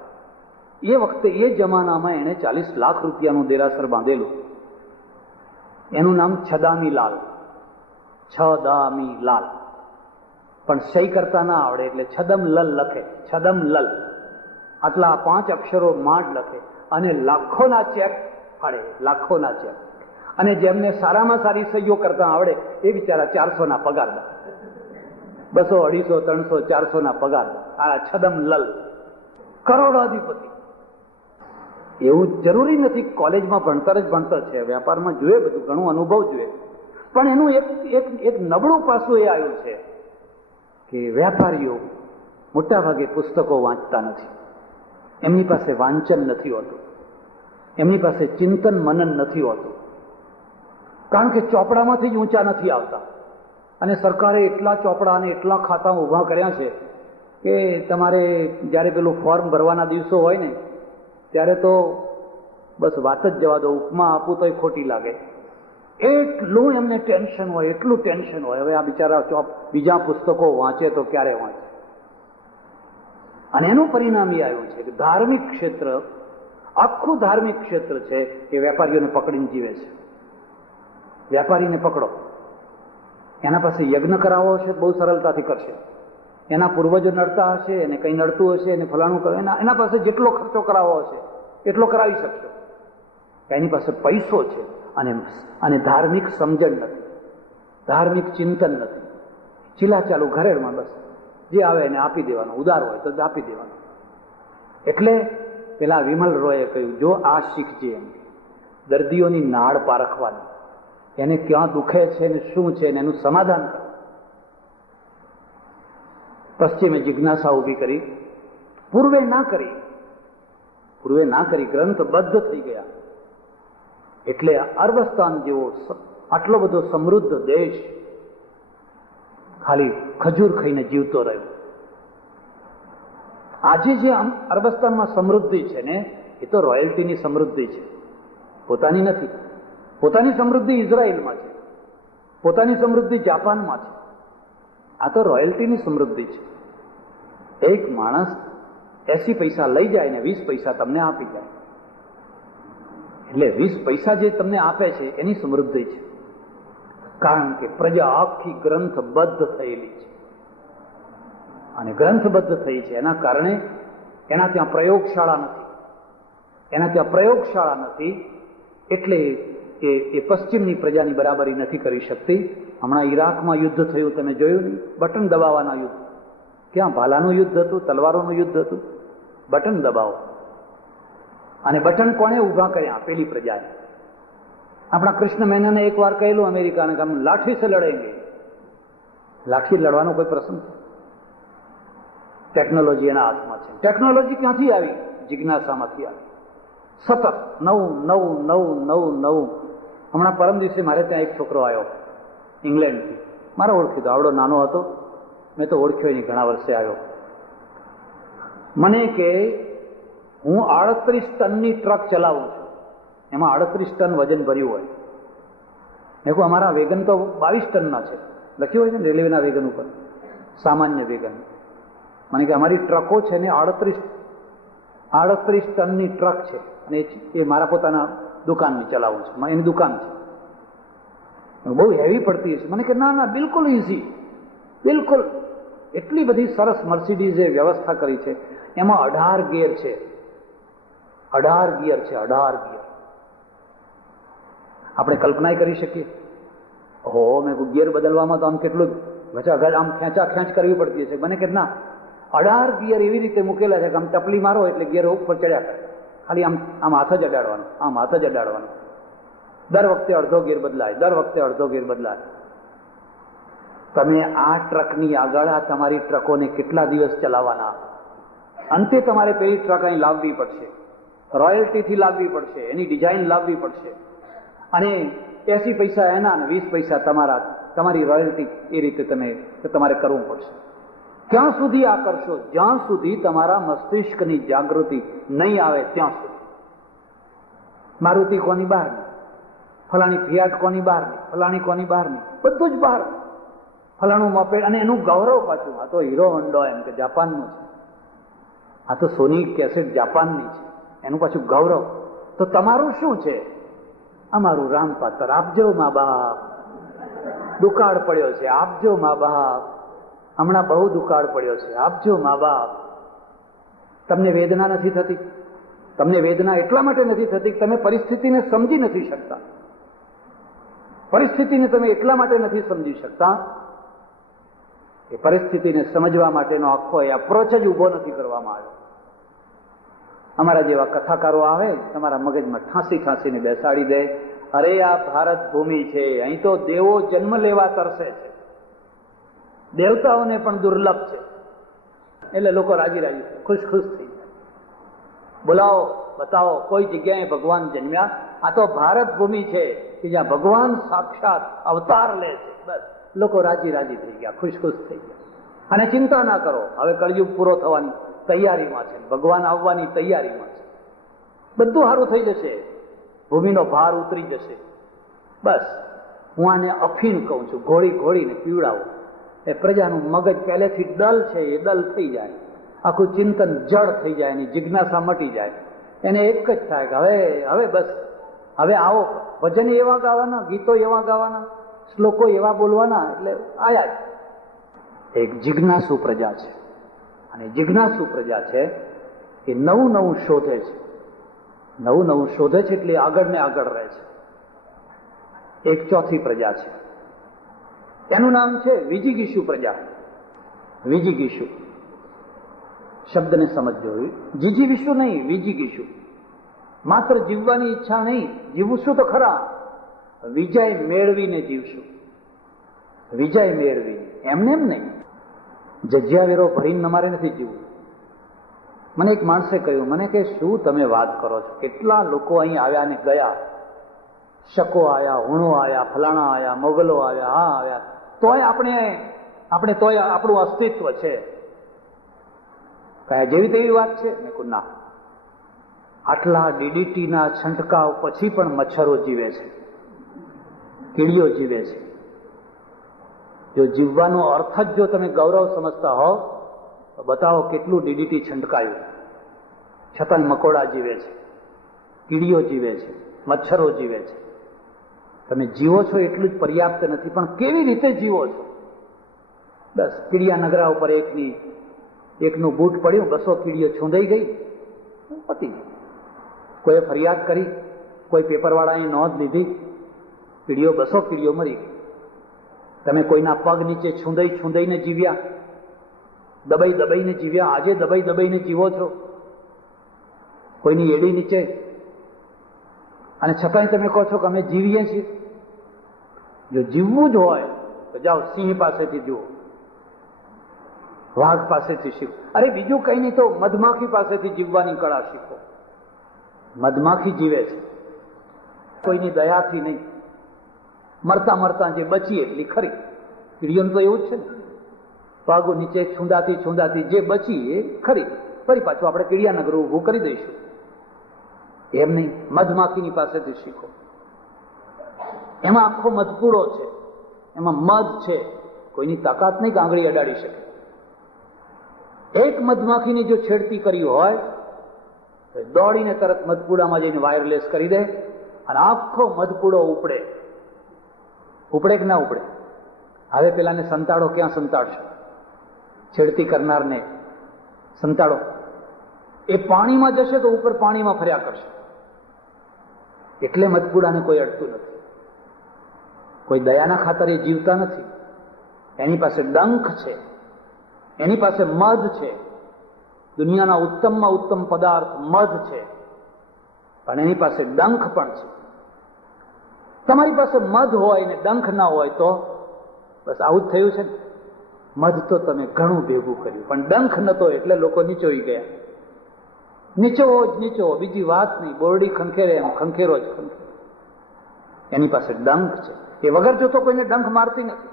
એ વખતે એ જમાનામાં એને 40 લાખ રૂપિયાનું દેરાસર બાંધેલું. એનું નામ છદામીલાલ. પણ સહી કરતા ના આવડે એટલે છદમલલ લખે. છદમલલ આટલા 5 અક્ષરો માંડ લખે અને લાખોના ચેક ફાડે, લાખોના ચેક. અને જેમને સારામાં સારી સહીઓ કરતા આવડે એ બિચારા 400 પગારદાર, 200, 250, 300, 400 પગારદાર. આ છદમલલ કરોડાધિપતિ. એવું જરૂરી નથી કોલેજમાં ભણતર જ ભણતર છે, વેપારમાં જોઈએ બધું, ઘણું અનુભવ જોઈએ. પણ એનું એક નબળું પાસું એ આવ્યું છે કે વેપારીઓ મોટા ભાગે પુસ્તકો વાંચતા નથી. એમની પાસે વાંચન નથી હોતું, એમની પાસે ચિંતન મનન નથી હોતું. કારણ કે ચોપડામાંથી જ ઊંચા નથી આવતા. અને સરકારે એટલા ચોપડા અને એટલા ખાતા ઊભા કર્યા છે કે તમારે જ્યારે પેલું ફોર્મ ભરવાના દિવસો હોય ને ત્યારે તો બસ વાત જ જવા દો, ઉપમા આપું તો ખોટી લાગે. એટલું એમને ટેન્શન હોય, એટલું ટેન્શન હોય. હવે આ બિચારા બીજા પુસ્તકો વાંચે તો ક્યારે વાંચે? અને એનું પરિણામ એ આવ્યું છે કે ધાર્મિક ક્ષેત્ર, આખું ધાર્મિક ક્ષેત્ર છે એ વેપારીઓને પકડીને જીવે છે. વેપારીને પકડો, એના પાસે યજ્ઞ કરાવવો હશે બહુ સરળતાથી કરશે. એના પૂર્વજો નડતા હશે, એને કંઈ નડતું હશે, એને ફલાણું કરે, એના પાસે જેટલો ખર્ચો કરાવવો હશે એટલો કરાવી શકશો. એની પાસે પૈસો છે અને ધાર્મિક સમજણ નથી, ધાર્મિક ચિંતન નથી. ચીલા ચાલુ ઘરેડમાં બસ જે આવે એને આપી દેવાનું, ઉદાર હોય તો આપી દેવાનું. એટલે પેલા વિમલ રોયે કહ્યું, જો આ શીખજે, એમ દર્દીઓની નાળ પારખવાની, એને ક્યાં દુખે છે ને શું છે ને એનું સમાધાન કરો. પશ્ચિમે જિજ્ઞાસા ઊભી કરી, પૂર્વે ના કરી, ગ્રંથબદ્ધ થઈ ગયા. એટલે અરબસ્તાન જેવો આટલો બધો સમૃદ્ધ દેશ ખાલી ખજૂર ખાઈને જીવતો રહ્યો. આજે જે અરબસ્તાનમાં સમૃદ્ધિ છે ને એ તો રોયલ્ટીની સમૃદ્ધિ છે, પોતાની નથી. પોતાની સમૃદ્ધિ ઇઝરાયલમાં છે, પોતાની સમૃદ્ધિ જાપાનમાં છે. આ તો રોયલ્ટીની સમૃદ્ધિ છે. એક માણસ 80 પૈસા લઈ જાય ને 20 પૈસા તમને આપી જાય, એટલે 20 પૈસા જે તમને આપે છે એની સમૃદ્ધિ છે. કારણ કે પ્રજા આખી ગ્રંથબદ્ધ થયેલી છે, અને ગ્રંથબદ્ધ થઈ છે એના કારણે એના ત્યાં પ્રયોગશાળા નથી. એના ત્યાં પ્રયોગશાળા નથી એટલે એ પશ્ચિમની પ્રજાની બરાબરી નથી કરી શકતી. હમણાં ઈરાકમાં યુદ્ધ થયું, તમે જોયું નહીં? બટન દબાવવાના યુદ્ધ. ક્યાં ભાલાનું યુદ્ધ હતું, તલવારોનું યુદ્ધ હતું? બટન દબાવો. અને બટન કોણે ઉભા કર્યા? પેલી પ્રજાએ. આપણા કૃષ્ણ મહેનાને એક વાર કહેલું અમેરિકાને, કે લાઠી સે લડેંગે. લાઠી લડવાનો કોઈ પ્રસંગ છે? ટેકનોલોજી એના હાથમાં છે. ટેકનોલોજી ક્યાંથી આવી? જિજ્ઞાસામાંથી આવી. સતત નવું નવું નવું નવું નવું. હમણાં પરમ દિવસે મારે ત્યાં એક છોકરો આવ્યો ઇંગ્લેન્ડથી, મારો ઓળખીતો, આવડો નાનો હતો, મેં તો ઓળખ્યો નહીં, ઘણા વર્ષે આવ્યો. મને કે હું 38 ટનની ટ્રક ચલાવું છું, એમાં 38 ટન વજન ભર્યું હોય. મેં કહું અમારા વેગન તો 22 ટનના છે, લખ્યું હોય ને રેલવેના વેગન ઉપર, સામાન્ય વેગન. મને કે અમારી ટ્રકો છે ને 38 ટનની ટ્રક છે, અને એ મારા પોતાના દુકાનની ચલાવું છું, એની દુકાન છે. બહુ હેવી પડતી છે. મને કે ના ના, બિલકુલ ઇઝી, બિલકુલ. એટલી બધી સરસ મર્સિડીઝે વ્યવસ્થા કરી છે, એમાં 18 ગિયર છે, 18 ગિયર છે, 18 ગિયર. આપણે કલ્પના કરી શકીએ? હો, મેં કહું ગિયર બદલવામાં તો આમ કેટલું આમ ખેંચા ખેંચ કરવી પડતી છે. મને કે ના, 18 ગિયર એવી રીતે મૂકેલા છે કે આમ ટપલી મારો એટલે ગિયર ઉપર ચડ્યા કરે, ખાલી આમ આમ હાથ જ અડાડવાનો, આમ હાથ જ અડાડવાનો. દર વખતે અડધો ગિયર બદલાય, દર વખતે અડધો ગિયર બદલાય. તમે આ ટ્રકની આગળ આ તમારી ટ્રકોને કેટલા દિવસ ચલાવવાના? અંતે તમારે પેલી ટ્રક અહીં લાવવી પડશે, રોયલ્ટીથી લાવવી પડશે, એની ડિઝાઇન લાવવી પડશે, અને 80 પૈસા એના અને 20 પૈસા તમારી રોયલ્ટી. એ રીતે તમારે કરવું પડશે. ક્યાં સુધી આ કરશો? જ્યાં સુધી તમારા મસ્તિષ્કની જાગૃતિ નહીં આવે ત્યાં સુધી. મારુતિ કોની બહારની, ફલાણી ફિયાટ કોની બહારની, ફલાણી કોની બહારની, બધું જ બહાર. ફલાણું મોપેડ, અને એનું ગૌરવ પાછું, આ તો હીરો હોન્ડો એમ કે જાપાનનું છે, આ તો સોની કેસેટ જાપાનની છે, એનું પાછું ગૌરવ. તો તમારું શું છે? અમારું રામપાત્ર, આપજો મા બાપ, દુકાળ પડ્યો છે, આપજો મા બાપ, હમણાં બહુ દુકાળ પડ્યો છે, આપજો મા બાપ. તમને વેદના નથી થતી? તમને વેદના એટલા માટે નથી થતી કે તમે પરિસ્થિતિને સમજી નથી શકતા. પરિસ્થિતિને તમે એટલા માટે નથી સમજી શકતા કે પરિસ્થિતિને સમજવા માટેનો આખો એપ્રોચ જ ઉભો નથી કરવામાં આવ્યો. અમારા જેવા કથાકારો આવે, તમારા મગજમાં ઠાંસીને બેસાડી દે, અરે આ ભારત ભૂમિ છે, અહીં તો દેવો જન્મ લેવા તરસે છે, દેવતાઓને પણ દુર્લભ છે. એટલે લોકો રાજી ખુશ થઈ જાય. બોલાવો, બતાવો કોઈ જગ્યાએ ભગવાન જન્મ્યા? આ તો ભારત ભૂમિ છે કે જ્યાં ભગવાન સાક્ષાત અવતાર લે છે. બસ લોકો રાજી થઈ ગયા, ખુશ થઈ ગયા. અને ચિંતા ના કરો, હવે કળયુગ પૂરો થવાની તૈયારીમાં છે, ભગવાન આવવાની તૈયારીમાં છે, બધું સારું થઈ જશે, ભૂમિનો ભાર ઉતરી જશે. બસ હું આને અફીણ કહું છું, ઘોળીને પીવડાવો. એ પ્રજાનું મગજ પહેલેથી ડલ છે, એ ડલ થઈ જાય, આખું ચિંતન જડ થઈ જાય, એની જિજ્ઞાસા મટી જાય. એને એક જ થાય કે હવે બસ, હવે આવો, ભજન એવા ગાવાના, ગીતો એવા ગાવાના, શ્લોકો એવા બોલવાના. એટલે આયા જ એક જિજ્ઞાસુ પ્રજા છે, અને જિજ્ઞાસુ પ્રજા છે એ નવું શોધે છે, નવું શોધે છે, એટલે આગળ ને આગળ રહે છે. એક ચોથી પ્રજા છે, એનું નામ છે વિજિગીષુ પ્રજા. વિજિગીષુ શબ્દને સમજજો. જીજીવિષુ નહીં, વિજિગીષુ. માત્ર જીવવાની ઈચ્છા નહીં, જીવશું તો ખરા, વિજય મેળવીને જીવશું. વિજય મેળવીને, એમને એમ નહીં. જજ્યા વેરો ભરીને અમારે નથી જીવવું. મને એક માણસે કહ્યું, મને કે શું તમે વાત કરો છો? કેટલા લોકો અહીં આવ્યા ને ગયા, શકો આવ્યા, હુણો આવ્યા, ફલાણા આવ્યા, મોગલો આવ્યા, આ આવ્યા, તોય આપણે તોય આપણું અસ્તિત્વ છે. કયા જેવી તેવી વાત છે? મેં કહ્યું ના, આટલા ડીડીટીના છંટકાવ પછી પણ મચ્છરો જીવે છે, કીડીઓ જીવે છે. જો જીવવાનો અર્થ જ જો તમે ગૌરવ સમજતા હોવ તો બતાવો કેટલું ડીડીટી છંટકાયું, છતાં મકોડા જીવે છે, કીડીઓ જીવે છે, મચ્છરો જીવે છે. તમે જીવો છો એટલું જ પર્યાપ્ત નથી, પણ કેવી રીતે જીવો છો? બસ કીડિયા નગરા ઉપર એકનું બૂટ પડ્યું, 200 કીડીઓ છૂંદાઈ ગઈ, પતી. કોઈએ ફરિયાદ કરી, કોઈ પેપરવાળાએ નોંધ લીધી, કીડીઓ 200 કીડીઓ મરી ગઈ. તમે કોઈના પગ નીચે છૂંદાઈને જીવ્યા, દબાઈને જીવ્યા, આજે દબાઈને જીવો છો કોઈની એડી નીચે, અને છતાંય તમે કહો છો કે અમે જીવીએ છીએ. જો જીવવું જ હોય તો જાઓ સિંહ પાસેથી જુઓ, વાઘ પાસેથી શીખો. અરે બીજું કઈ નહીં તો મધમાખી પાસેથી જીવવાની કળા શીખો. મધમાખી જીવે છે કોઈની દયાથી નહીં, મરતા જે બચી એટલી ખરી. કીડીઓનું તો એવું જ છે ને, પગ નીચે છૂંદાતી જે બચી એ ખરી, ફરી પાછું આપણે કીડિયાનગર ઊભું કરી દઈશું. એમ નહીં, મધમાખીની પાસેથી શીખો. એમાં આખો મધપૂડો છે, એમાં મધ છે, કોઈની તાકાત નહીં કે આંગળી અડાડી શકે. એક મધમાખીની જો છેડતી કરી હોય તો દોડીને તરત મધપૂડામાં જઈને વાયરલેસ કરી દે અને આખો મધપૂડો ઉપડે કે ના ઉપડે? હવે પેલાને સંતાડો, ક્યાં સંતાડશો? છેડતી કરનારને સંતાડો, એ પાણીમાં જશે તો ઉપર પાણીમાં ફર્યા કરશે. એટલે મધપૂડાને કોઈ અડતું નથી. કોઈ દયાના ખાતર એ જીવતા નથી. એની પાસે ડંખ છે, એની પાસે મધ છે, દુનિયાના ઉત્તમમાં ઉત્તમ પદાર્થ મધ છે, પણ એની પાસે ડંખ પણ છે. તમારી પાસે મધ હોય ને ડંખ ના હોય તો બસ આવું જ થયું છે ને. મધ તો તમે ઘણું ભેગું કર્યું, પણ ડંખ નતો એટલે લોકો નીચોઈ ગયા. નીચોવો જ નીચોવો, બીજી વાત નહીં. બોરડી ખંખેરે એમ ખંખેરો જ ખંખેરો. એની પાસે ડંખ છે, એ વગર જોતો કોઈને ડંખ મારતી નથી,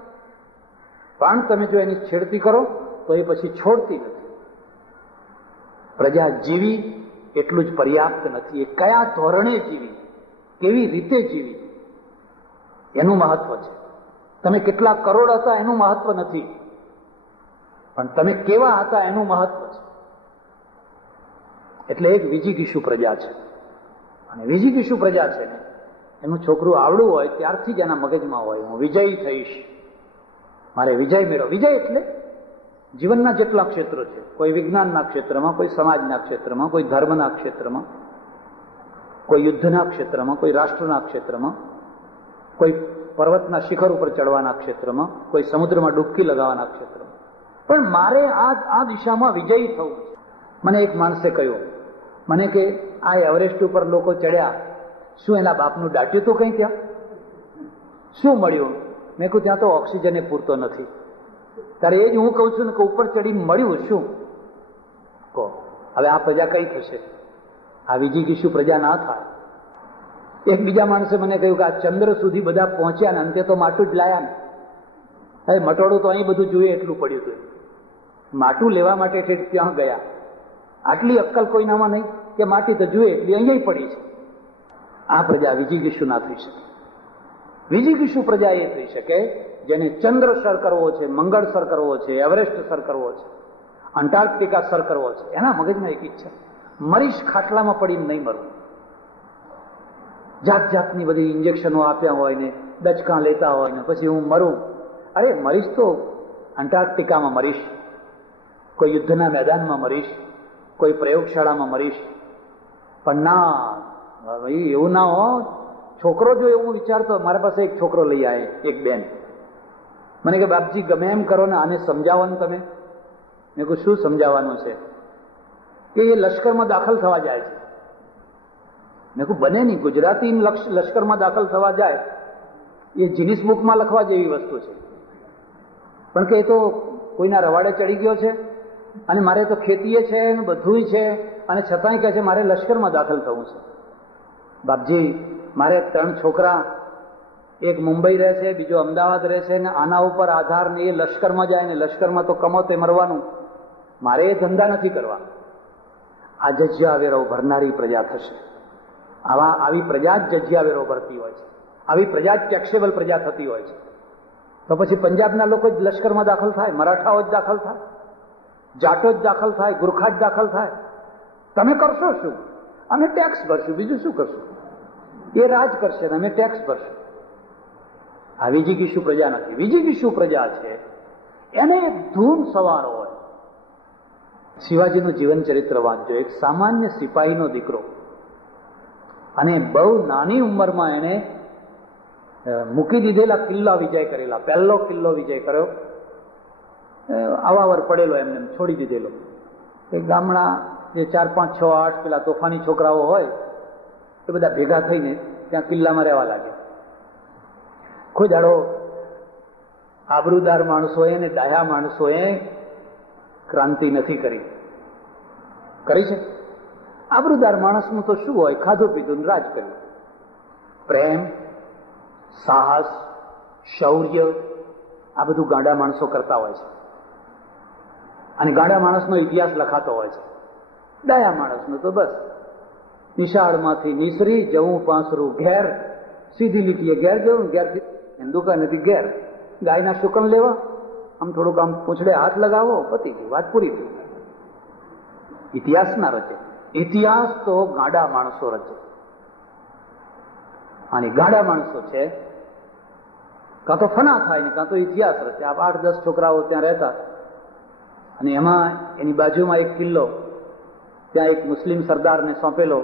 પણ તમે જો એની છેડતી કરો તો એ પછી છોડતી નથી. પ્રજા જીવી એટલું જ પર્યાપ્ત નથી. એ કયા ધોરણે જીવી, કેવી રીતે જીવી, એનું મહત્વ છે. તમે કેટલા કરોડ હતા એનું મહત્વ નથી, પણ તમે કેવા હતા એનું મહત્વ છે. એટલે એક વિજિગીષુ પ્રજા છે, અને વિજિગીષુ પ્રજા છે ને એનું છોકરું આવડું હોય ત્યારથી જ એના મગજમાં હોય હું વિજયી થઈશ, મારે વિજય મેળવો. વિજય એટલે જીવનના જેટલા ક્ષેત્રો છે, કોઈ વિજ્ઞાનના ક્ષેત્રમાં, કોઈ સમાજના ક્ષેત્રમાં, કોઈ ધર્મના ક્ષેત્રમાં, કોઈ યુદ્ધના ક્ષેત્રમાં, કોઈ રાષ્ટ્રના ક્ષેત્રમાં, કોઈ પર્વતના શિખર ઉપર ચડવાના ક્ષેત્રમાં, કોઈ સમુદ્રમાં ડૂબકી લગાવવાના ક્ષેત્રમાં. પણ મારે આ દિશામાં વિજયી થવું. મને એક માણસે કહ્યું, મને કે આ એવરેસ્ટ ઉપર લોકો ચડ્યા, શું એના બાપનું દાટ્યું તો કઈ ત્યાં? શું મળ્યું? મેં કહ્યું ત્યાં તો ઓક્સિજન પૂરતો નથી. ત્યારે એ જ હું કહું છું ને કે ઉપર ચડીને મળ્યું શું? કહો હવે આ પ્રજા કઈ થશે? આ વિજિગીષુ પ્રજા ના થાય. એક બીજા માણસે મને કહ્યું કે આ ચંદ્ર સુધી બધા પહોંચ્યા ને અંતે તો માટું જ લાયા ને. હવે મટોડું તો અહીં બધું જોઈએ એટલું પડ્યું હતું, માટું લેવા માટે ત્યાં ગયા. આટલી અક્કલ કોઈનામાં નહીં કે માટી તો જોઈએ એટલી અહીંયા પડી છે. આ પ્રજા વિજિગીષુ ના થઈ શકે. વિજિગીષુ પ્રજા એ થઈ શકે જેને ચંદ્ર સર કરવો છે, મંગળ સર કરવો છે, એવરેસ્ટ સર કરવો છે, અંટાર્કટિકા સર કરવો છે. એના મગજમાં એક ઈચ્છા, મરીશ ખાટલામાં પડીને નહીં મરવું. જાત જાતની બધી ઇન્જેક્શનો આપ્યા હોય ને ડચકા લેતા હોય ને પછી હું મરું. અરે મરીશ તો અંટાર્કટિકામાં મરીશ, કોઈ યુદ્ધના મેદાનમાં મરીશ, કોઈ પ્રયોગશાળામાં મરીશ. પણ ના ભાઈ, એવું ના હો. છોકરો જો એવું વિચારતો, મારા પાસે એક છોકરો લઈ આવે, એક બેન મને કે બાપજી ગમે એમ કરો ને આને સમજાવો ને તમે. મેં કહ્યું શું સમજાવવાનું છે? કે એ લશ્કરમાં દાખલ થવા જાય છે. મેં કહ્યું બને નહીં, ગુજરાતી લશ્કરમાં દાખલ થવા જાય એ જીનિસ બુકમાં લખવા જેવી વસ્તુ છે, પણ કે એ તો કોઈના રવાડે ચડી ગયો છે અને મારે તો ખેતીએ છે ને બધુંય છે, અને છતાંય કહે છે મારે લશ્કરમાં દાખલ થવું છે. બાપજી મારે 3 છોકરા, એક મુંબઈ રહે છે, બીજો અમદાવાદ રહે છે, ને આના ઉપર આધાર ને એ લશ્કરમાં જાય ને લશ્કરમાં તો કમોતે મરવાનું. મારે એ ધંધા નથી કરવા. આ જજ્યા વેરો ભરનારી પ્રજા થશે. આવી પ્રજા જ જજ્યા વેરો ભરતી હોય છે, આવી પ્રજા જ ટેક્સેબલ પ્રજા થતી હોય છે. તો પછી પંજાબના લોકો જ લશ્કરમાં દાખલ થાય, મરાઠાઓ જ દાખલ થાય, જાટો જ દાખલ થાય, ગુરખા જ દાખલ થાય. તમે કરશો શું? અમે ટેક્સ ભરશું, બીજું શું કરશું? એ રાજ કરશે ને અમે ટેક્સ ભરશું. આ વિજિગીષુ પ્રજા નથી. વિજિગીષુ પ્રજા છે એને એક ધૂમ સવાર હોય. શિવાજીનું જીવન ચરિત્ર વાંચજો. એક સામાન્ય સિપાહીનો દીકરો, અને બહુ નાની ઉંમરમાં એને મૂકી દીધેલા કિલ્લા વિજય કરેલા. પહેલો કિલ્લો વિજય કર્યો, આવાવર પડેલો એમને છોડી દીધેલો. એ ગામડા જે 4, 5, 6, 8 પેલા તોફાની છોકરાઓ હોય એ બધા ભેગા થઈને ત્યાં કિલ્લામાં રહેવા લાગ્યા. કોઈ દાડો આબરૂદાર માણસોએ અને ડાયા માણસોએ ક્રાંતિ નથી કરી છે. આબરૂદાર માણસનું તો શું હોય? ખાધું પીધું રાજ કર્યું. પ્રેમ, સાહસ, શૌર્ય આ બધું ગાંડા માણસો કરતા હોય છે, અને ગાંડા માણસનો ઇતિહાસ લખાતો હોય છે. ડાયા માણસનો તો બસ નિશાળમાંથી નિસરી જવું પાંસરું ઘેર, સીધી લીટીએ ઘેર જવું, ઘેરથી દુકાનેથી ઘેર, ગાયના શુકન લેવા, આમ થોડુંક આમ પૂંછડે હાથ લગાવો, પતી ગઈ, વાત પૂરી થઈ. ઇતિહાસ ના રચે. ઇતિહાસ તો ગાંડા માણસો રચે. અને ગાંડા માણસો છે કાં તો ફના થાય ને કાં તો ઇતિહાસ રચે. આ 8-10 છોકરાઓ ત્યાં રહેતા, અને એમાં એની બાજુમાં એક કિલ્લો, ત્યાં એક મુસ્લિમ સરદારને સોંપેલો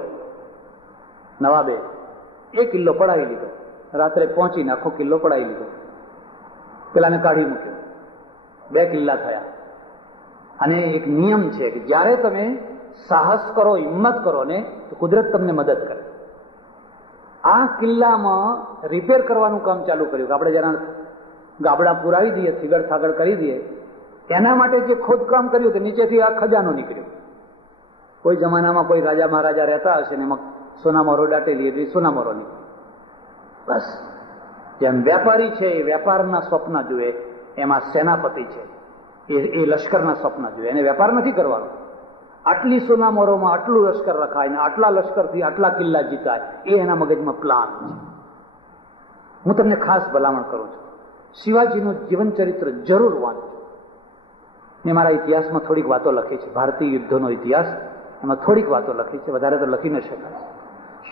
નવાબે. એ કિલ્લો પડાવી લીધો. રાત્રે પહોંચીને આખો કિલ્લો પડાવી લીધો. પેલાને કાઢી મૂક્યો. 2 કિલ્લા થયા. અને એક નિયમ છે કે જ્યારે તમે સાહસ કરો, હિંમત કરો ને, તો કુદરત તમને મદદ કરે. આ કિલ્લામાં રિપેર કરવાનું કામ ચાલુ કર્યું. આપણે જરા ગાબડા પુરાવી દઈએ, થીગડ થાગડ કરી દઈએ, એના માટે જે ખોદકામ કર્યું તે નીચેથી આ ખજાનો નીકળ્યો. કોઈ જમાનામાં કોઈ રાજા મહારાજા રહેતા હશે ને એમાં સોનામોરો દાટેલી એટલે સોનામોરો નીકળ્યો. બસ જેમ વેપારી છે એ વેપારના સ્વપ્ન જુએ, એમાં સેનાપતિ છે એ લશ્કરના સ્વપ્ન જુએ. એને વેપાર નથી કરવાનો. આટલી સોનામોરોમાં આટલું લશ્કર રખાય ને આટલા લશ્કરથી આટલા કિલ્લા જીતાય, એ એના મગજમાં પ્લાન છે. હું તમને ખાસ ભલામણ કરું છું, શિવાજીનું જીવન ચરિત્ર જરૂર વાંચજો. મેં મારા ઇતિહાસમાં થોડીક વાતો લખી છે, ભારતીય યુદ્ધોનો ઇતિહાસ, એમાં થોડીક વાતો લખી છે, વધારે તો લખી ન શકાય.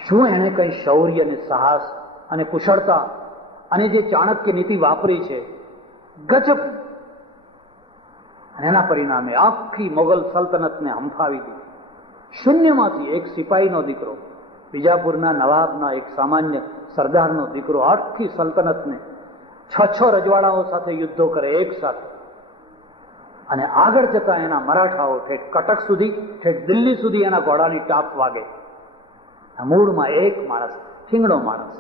શું એણે કઈ શૌર્ય અને સાહસ અને કુશળતા અને જે ચાણક્ય નીતિ વાપરી છે, ગજબ. અને એના પરિણામે આખી મોગલ સલ્તનતને હંફાવી દીધી. શૂન્યમાંથી એક સિપાહીનો દીકરો, બીજાપુરના નવાબના એક સામાન્ય સરદારનો દીકરો આખી સલ્તનતને 6 રજવાડાઓ સાથે યુદ્ધો કરે એક સાથે, અને આગળ જતા એના મરાઠાઓ ઠેઠ કટક સુધી, ઠેઠ દિલ્હી સુધી એના ઘોડાની ટાપ વાગે. મૂળમાં એક માણસ, ઠીંગણો માણસ,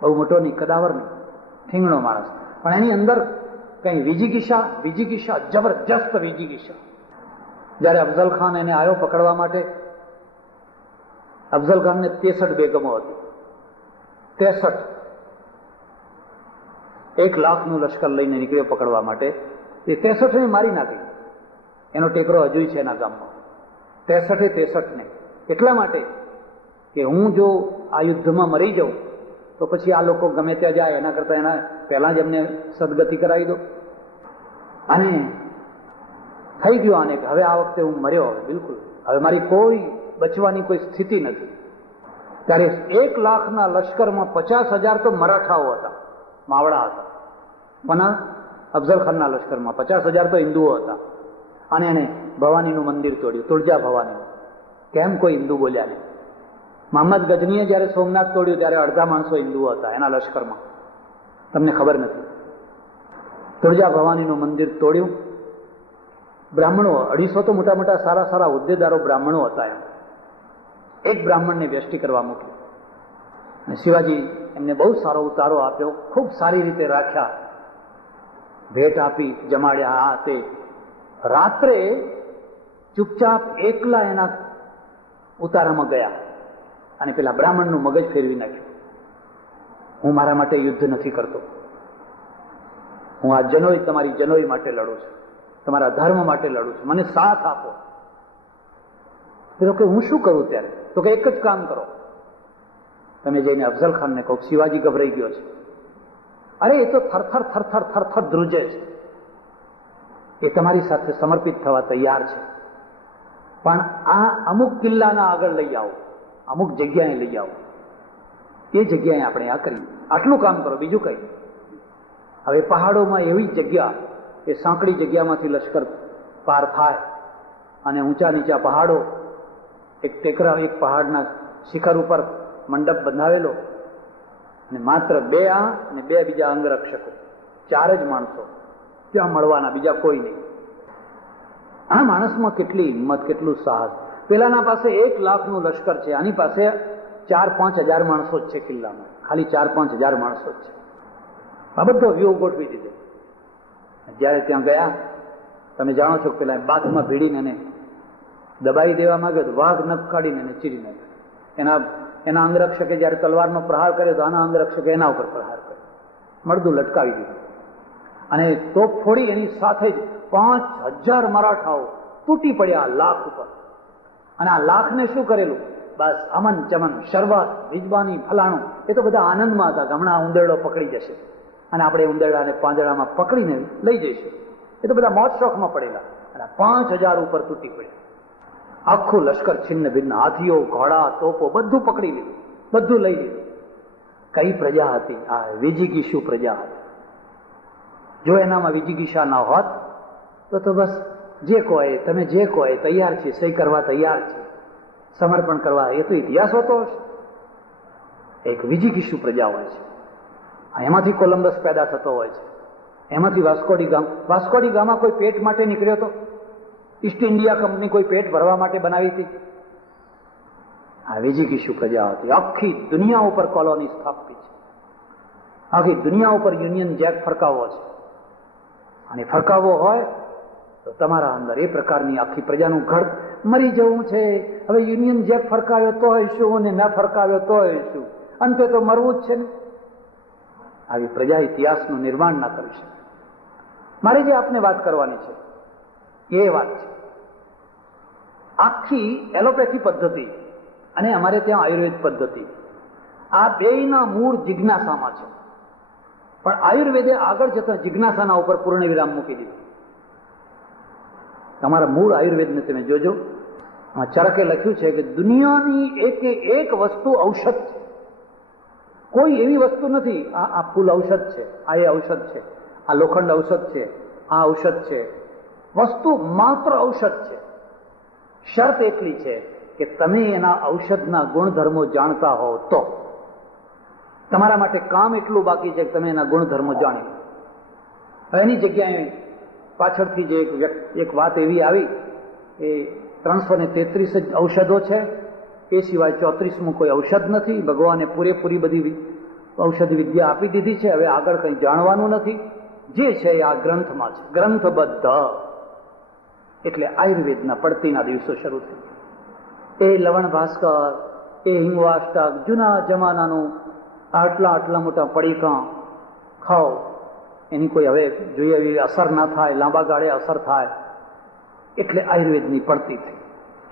બહુ મોટો નહીં, કદાવર નહીં, ઠીંગણો માણસ, પણ એની અંદર કઈ વિજિગીષા, જબરજસ્ત વિજિગીષા. જયારે અફઝલ ખાન એને આવ્યો પકડવા માટે, અફઝલ ખાનને 63 બેગમો હતી. 63, 1 લાખનું લશ્કર લઈને નીકળ્યો પકડવા માટે. એ 63ને મારી નાખી. એનો ટેકરો હજુ છે એના ગામમાં. 63 ને એટલા માટે કે હું જો આ યુદ્ધમાં મરી જાઉં તો પછી આ લોકો ગમે ત્યાં જાય, એના કરતા એના પહેલા જ એમને સદગતિ કરાવી દો. અને થઈ ગયો આને કે હવે આ વખતે હું મર્યો, હવે બિલકુલ હવે મારી કોઈ બચવાની કોઈ સ્થિતિ નથી. ત્યારે 1 લાખના લશ્કરમાં 50,000 તો મરાઠાઓ હતા, માવડા હતા. પણ અફઝલ ખાનના લશ્કરમાં 50,000 તો હિન્દુઓ હતા. અને એને ભવાનીનું મંદિર તોડ્યું, તુળજા ભવાનીનું. કેમ કોઈ હિન્દુ બોલ્યા નહીં? મહમ્મદ ગજનીએ જયારે સોમનાથ તોડ્યું ત્યારે અડધા માણસો હિન્દુઓ હતા એના લશ્કરમાં. તમને ખબર નથી. તુળજા ભવાનીનું મંદિર તોડ્યું. બ્રાહ્મણો 250 તો મોટા મોટા સારા સારા હોદ્દેદારો બ્રાહ્મણો હતા. એમ એક બ્રાહ્મણને વ્યષ્ટિ કરવા મૂક્યો, અને શિવાજી એમને બહુ સારો ઉતારો આપ્યો, ખૂબ સારી રીતે રાખ્યા, ભેટ આપી, જમાડ્યા. આ તે રાત્રે ચૂપચાપ એકલા એના ઉતારામાં ગયા અને પેલા બ્રાહ્મણનું મગજ ફેરવી નાખ્યું. હું મારા માટે યુદ્ધ નથી કરતો, હું આ જનોઈ, તમારી જનોઈ માટે લડું છું, તમારા ધર્મ માટે લડું છું, મને સાથ આપો. પેલો કે હું શું કરું ત્યારે? તો કે એક જ કામ કરો, તમે જઈને અફઝલ ખાનને કહો શિવાજી ગભરાઈ ગયો છે. અરે એ તો થરથર થરથર થરથર ધ્રુજે છે, એ તમારી સાથે સમર્પિત થવા તૈયાર છે, પણ આ અમુક કિલ્લાના આગળ લઈ આવો, અમુક જગ્યાએ લઈ આવો, એ જગ્યાએ આપણે આ કરીએ, આટલું કામ કરો, બીજું કઈ. હવે પહાડોમાં એવી જગ્યા, એ સાંકડી જગ્યામાંથી લશ્કર પાર થાય અને ઊંચા નીચા પહાડો, એક ટેકરા, એક પહાડના શિખર ઉપર મંડપ બંધાવેલો અને માત્ર 2 આ અને 2 બીજા અંગરક્ષકો, 4 જ માણસો ત્યાં મળવાના, બીજા કોઈ નહીં. આ માણસમાં કેટલી હિંમત, કેટલું સાહસ. પેલાના પાસે 1 લાખનું લશ્કર છે, આની પાસે 4-5 હજાર માણસો જ છે કિલ્લામાં, ખાલી 4-5 હજાર માણસો જ છે. આ બધો વ્યૂહ ગોઠવી દીધો. જયારે ત્યાં ગયા, તમે જાણો છો કે પેલા બાથમાં ભીડીને એને દબાઈ દેવા માંગ્યો તો વાઘ નખ કાઢીને એને ચીરી નાખ્યો. એના અંગરક્ષકે જયારે તલવારનો પ્રહાર કર્યો તો આના અંગરક્ષકે એના ઉપર પ્રહાર કર્યો, મળદું લટકાવી દીધું અને તોપ ફોડી એની સાથે જ 5000 મરાઠાઓ તૂટી પડ્યા લાખ ઉપર. અને આ લાખને શું કરેલું? બસ અમન ચમન, શરબત, વિજબાની, ફલાણું, એ તો બધા આનંદમાં હતા કે હમણાં ઉંદેડો પકડી જશે અને આપણે ઉંદેડાને પાંદડામાં પકડીને લઈ જઈશું. એ તો બધા મોજ શોખમાં પડેલા અને 5000 ઉપર તૂટી પડ્યા. આખું લશ્કર છિન્ન ભિન્ન, હાથીઓ, ઘોડા, તોપો બધું પકડી લીધું, બધું લઈ લીધું. કઈ પ્રજા હતી? આ વિજિગીષુ પ્રજા હતી. જો એનામાં વિજિગીષા ના હોત તો બસ જે કહો એ, તમે જે કહો એ તૈયાર છે, સહી કરવા તૈયાર છે, સમર્પણ કરવા, એ તો ઇતિહાસ હોતો હશે. એક વિજિગીષુ પ્રજા હોય છે, એમાંથી કોલંબસ પેદા થતો હોય છે, એમાંથી વાસ્કોડી ગામા કોઈ પેટ માટે નીકળ્યો હતો? ઈસ્ટ ઇન્ડિયા કંપની કોઈ પેટ ભરવા માટે બનાવી હતી? આ વિજિગીષુ પ્રજા હતી. આખી દુનિયા ઉપર કોલોની સ્થાપી છે, આખી દુનિયા ઉપર યુનિયન જેક ફરકાવવો છે, અને ફરકાવવો હોય તો તમારા અંદર એ પ્રકારની આખી પ્રજાનું ઘડ મરી જવું છે. હવે યુનિયન જેક ફરકાવ્યો તો શું અને ન ફરકાવ્યો તો શું, અંતે તો મરવું જ છે ને. આવી પ્રજા ઇતિહાસનું નિર્માણ ના કરી શકે. મારે જે આપને વાત કરવાની છે એ વાત છે આખી એલોપેથી પદ્ધતિ અને અમારે ત્યાં આયુર્વેદ પદ્ધતિ, આ બેયના મૂળ જિજ્ઞાસામાં છે. પણ આયુર્વેદે આગળ જતા જિજ્ઞાસાના ઉપર પૂર્ણ વિરામ મૂકી દીધું. તમારા મૂળ આયુર્વેદને તમે જોજો, ચરકે લખ્યું છે કે દુનિયાની એક વસ્તુ ઔષધ છે. કોઈ એવી વસ્તુ નથી આ ફૂલ ઔષધ છે, આ એ ઔષધ છે, આ લોખંડ ઔષધ છે, આ ઔષધ છે. વસ્તુ માત્ર ઔષધ છે. શરત એટલી છે કે તમે એના ઔષધના ગુણધર્મો જાણતા હોવ તો. તમારા માટે કામ એટલું બાકી છે કે તમે એના ગુણધર્મો જાણી લો. એની જગ્યાએ પાછળથી જે એક વાત એવી આવી કે 333 જ ઔષધો છે, એ સિવાય 34મું કોઈ ઔષધ નથી. ભગવાને પૂરેપૂરી બધી ઔષધિ વિદ્યા આપી દીધી છે, હવે આગળ કંઈ જાણવાનું નથી. જે છે એ આ ગ્રંથમાં છે, ગ્રંથબદ્ધ. એટલે આયુર્વેદના પડતીના દિવસો શરૂ થઈ. એ લવણ ભાસ્કર, એ હિંગવાષ્ટક, જૂના જમાનાનું આટલા મોટા પડીકા ખાઓ, એની કોઈ હવે જોઈએ એવી અસર ના થાય, લાંબા ગાળે અસર થાય, એટલે આયુર્વેદની પડતી થઈ.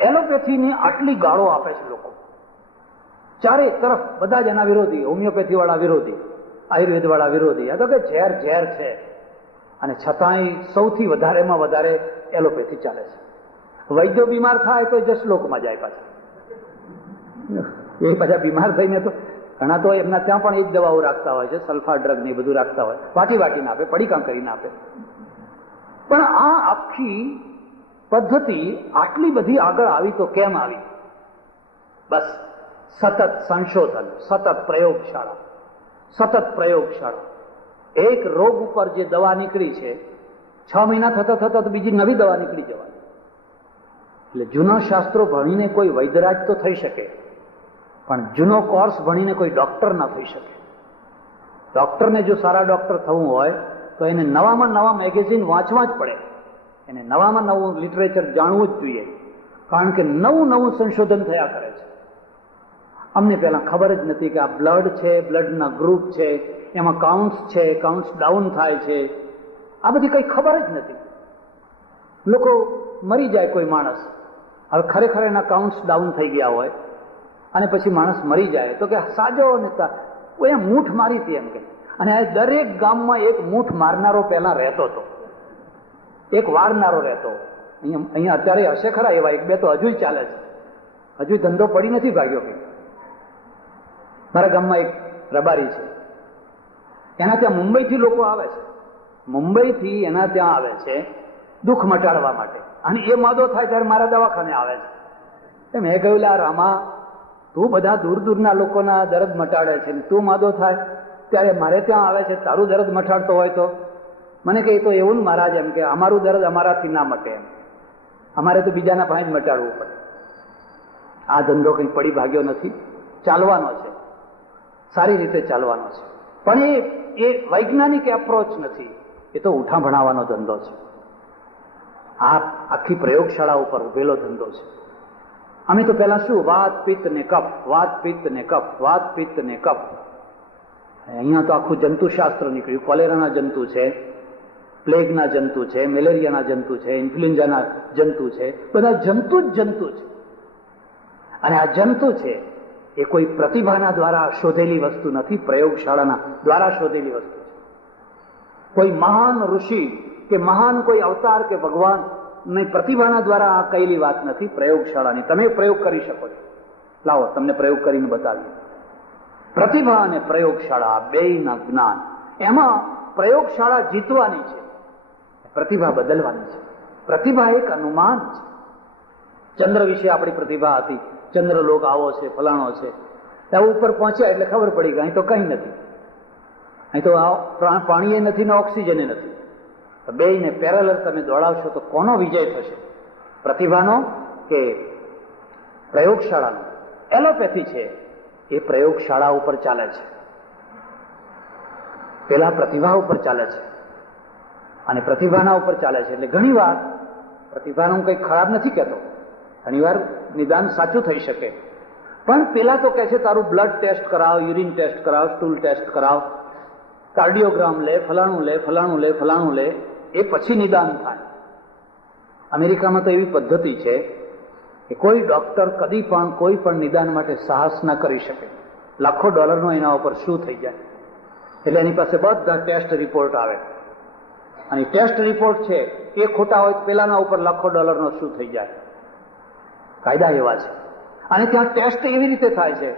એલોપેથીને આટલી ગાળો આપે છે લોકો, ચારે તરફ બધા જ એના વિરોધી. હોમિયોપેથી વાળા વિરોધી, આયુર્વેદ વાળા વિરોધી. આ તો કે ઝેર છે, અને છતાંય સૌથી વધારેમાં વધારે એલોપેથી ચાલે છે. વૈદ્યો બીમાર થાય તો જસલોકમાં જાય પાછા. એ પાછા બીમાર થઈને તો ઘણા તો એમના ત્યાં પણ એ જ દવાઓ રાખતા હોય છે, સલ્ફા ડ્રગ ને બધું રાખતા હોય, વાટીને આપે, પડીકા કરીને આપે. પણ આ આખી પદ્ધતિ આટલી બધી આગળ આવી તો કેમ આવી? બસ સતત સંશોધન, સતત પ્રયોગશાળા. એક રોગ ઉપર જે દવા નીકળી છે, 6 મહિના થતા તો બીજી નવી દવા નીકળી જવાની. એટલે જૂના શાસ્ત્રો ભણીને કોઈ વૈદ્યરાજ તો થઈ શકે, પણ જૂનો કોર્સ ભણીને કોઈ ડોક્ટર ના થઈ શકે. ડોક્ટરને જો સારા ડોક્ટર થવું હોય તો એને નવામાં નવા મેગેઝિન વાંચવા જ પડે, એને નવામાં નવું લિટરેચર જાણવું જ જોઈએ, કારણ કે નવું સંશોધન થયા કરે છે. અમને પહેલા ખબર જ નથી કે આ બ્લડ છે, બ્લડના ગ્રુપ છે, એમાં કાઉન્ટ્સ છે, કાઉન્ટ્સ ડાઉન થાય છે, આ બધી કઈ ખબર જ નથી. લોકો મરી જાય કોઈ માણસ હવે ખરેખર એના કાઉન્ટ્સ ડાઉન થઈ ગયા હોય અને પછી માણસ મરી જાય તો કે સાજો નેતા એ મૂઠ મારી હતી એમ કે. અને દરેક ગામમાં એક મૂઠ મારનારો પહેલા રહેતો હતો, એક વારનારો રહેતો. અહીંયા અત્યારે હશે ખરા એવા એક બે તો હજુ ચાલે છે, હજુ ધંધો પડી નથી ભાગ્યો કે. મારા ગામમાં એક રબારી છે, એના ત્યાં મુંબઈથી લોકો આવે છે, મુંબઈથી એના ત્યાં આવે છે દુઃખ મટાડવા માટે. અને એ માદો થાય ત્યારે મારા દવાખાને આવે છે. મેં કહ્યું લા રામા, તું બધા દૂર દૂરના લોકોના દર્દ મટાડે છે, તું માદો થાય ત્યારે મારે ત્યાં આવે છે, તારું દર્દ મટાડતો હોય તો? મને કહે તો એવું ને મહારાજ, એમ કે અમારું દર્દ અમારાથી ના મટે, એમ અમારે તો બીજાના પાસે જ મટાડવું પડે. આ ધંધો કંઈ પડી ભાગ્યો નથી, ચાલવાનો છે, સારી રીતે ચાલવાનો છે. પણ એ વૈજ્ઞાનિક એપ્રોચ નથી, એ તો ઉઠા ભણાવવાનો ધંધો છે. આ આખી પ્રયોગશાળા ઉપર ઉભેલો ધંધો છે. અમે તો પેલા શું, વાત પિત્ત ને કફ, વાત પિત્ત ને કફ, વાત પિત્ત ને કફ. અહીંયા તો આખું જંતુશાસ્ત્ર નીકળ્યું. કોલેરાના જંતુ છે, પ્લેગના જંતુ છે, મેલેરિયાના જંતુ છે, ઇન્ફ્લુએન્ઝાના જંતુ છે, બધા જંતુ જ જંતુ છે. અને આ જંતુ છે એ કોઈ પ્રતિભાના દ્વારા શોધેલી વસ્તુ નથી, પ્રયોગશાળાના દ્વારા શોધેલી વસ્તુ છે. કોઈ મહાન ઋષિ કે મહાન કોઈ અવતાર કે ભગવાન ની પ્રતિભાના દ્વારા આ કહેલી વાત નથી, પ્રયોગશાળાની. તમે પ્રયોગ કરી શકો છો. લાવો તમને પ્રયોગ કરીને બતાવીએ. પ્રતિભા અને પ્રયોગશાળા બેયના જ્ઞાન, એમાં પ્રયોગશાળા જીતવાની છે, પ્રતિભા બદલવાની છે. પ્રતિભા એક અનુમાન છે. ચંદ્ર વિશે આપણી પ્રતિભા હતી, ચંદ્રલોક આવો છે, ફલાણો છે. ત્યાં ઉપર પહોંચ્યા એટલે ખબર પડી કે અહીં તો કંઈ નથી, અહીં તો પાણી નથી ને ઓક્સિજન નથી. બેયને પેરેલલ તમે દોડાવશો તો કોનો વિજય થશે, પ્રતિભાનો કે પ્રયોગશાળાનો? એલોપેથી છે એ પ્રયોગશાળા ઉપર ચાલે છે, પેલા પ્રતિભા ઉપર ચાલે છે અને પ્રતિભાના ઉપર ચાલે છે. એટલે ઘણી વાર પ્રતિભાનું કંઈ ખરાબ નથી કહેતો, ઘણી વાર નિદાન સાચું થઈ શકે. પણ પેલા તો કહે છે તારું બ્લડ ટેસ્ટ કરાવ, યુરિન ટેસ્ટ કરાવ, સ્ટૂલ ટેસ્ટ કરાવ, કાર્ડિયોગ્રામ લે, ફલાણું લે, ફલાણું લે, ફલાણું લે, એ પછી નિદાન થાય. અમેરિકામાં તો એવી પદ્ધતિ છે કે કોઈ ડોક્ટર કદી પણ કોઈ પણ નિદાન માટે સાહસ ના કરી શકે. લાખો ડોલરનો એના ઉપર શું થઈ જાય. એટલે એની પાસે બધા ટેસ્ટ રિપોર્ટ આવે અને ટેસ્ટ રિપોર્ટ છે એ ખોટા હોય તો પેલાના ઉપર લાખો ડોલરનો શું થઈ જાય. કાયદા એવા છે. અને ત્યાં ટેસ્ટ એવી રીતે થાય છે.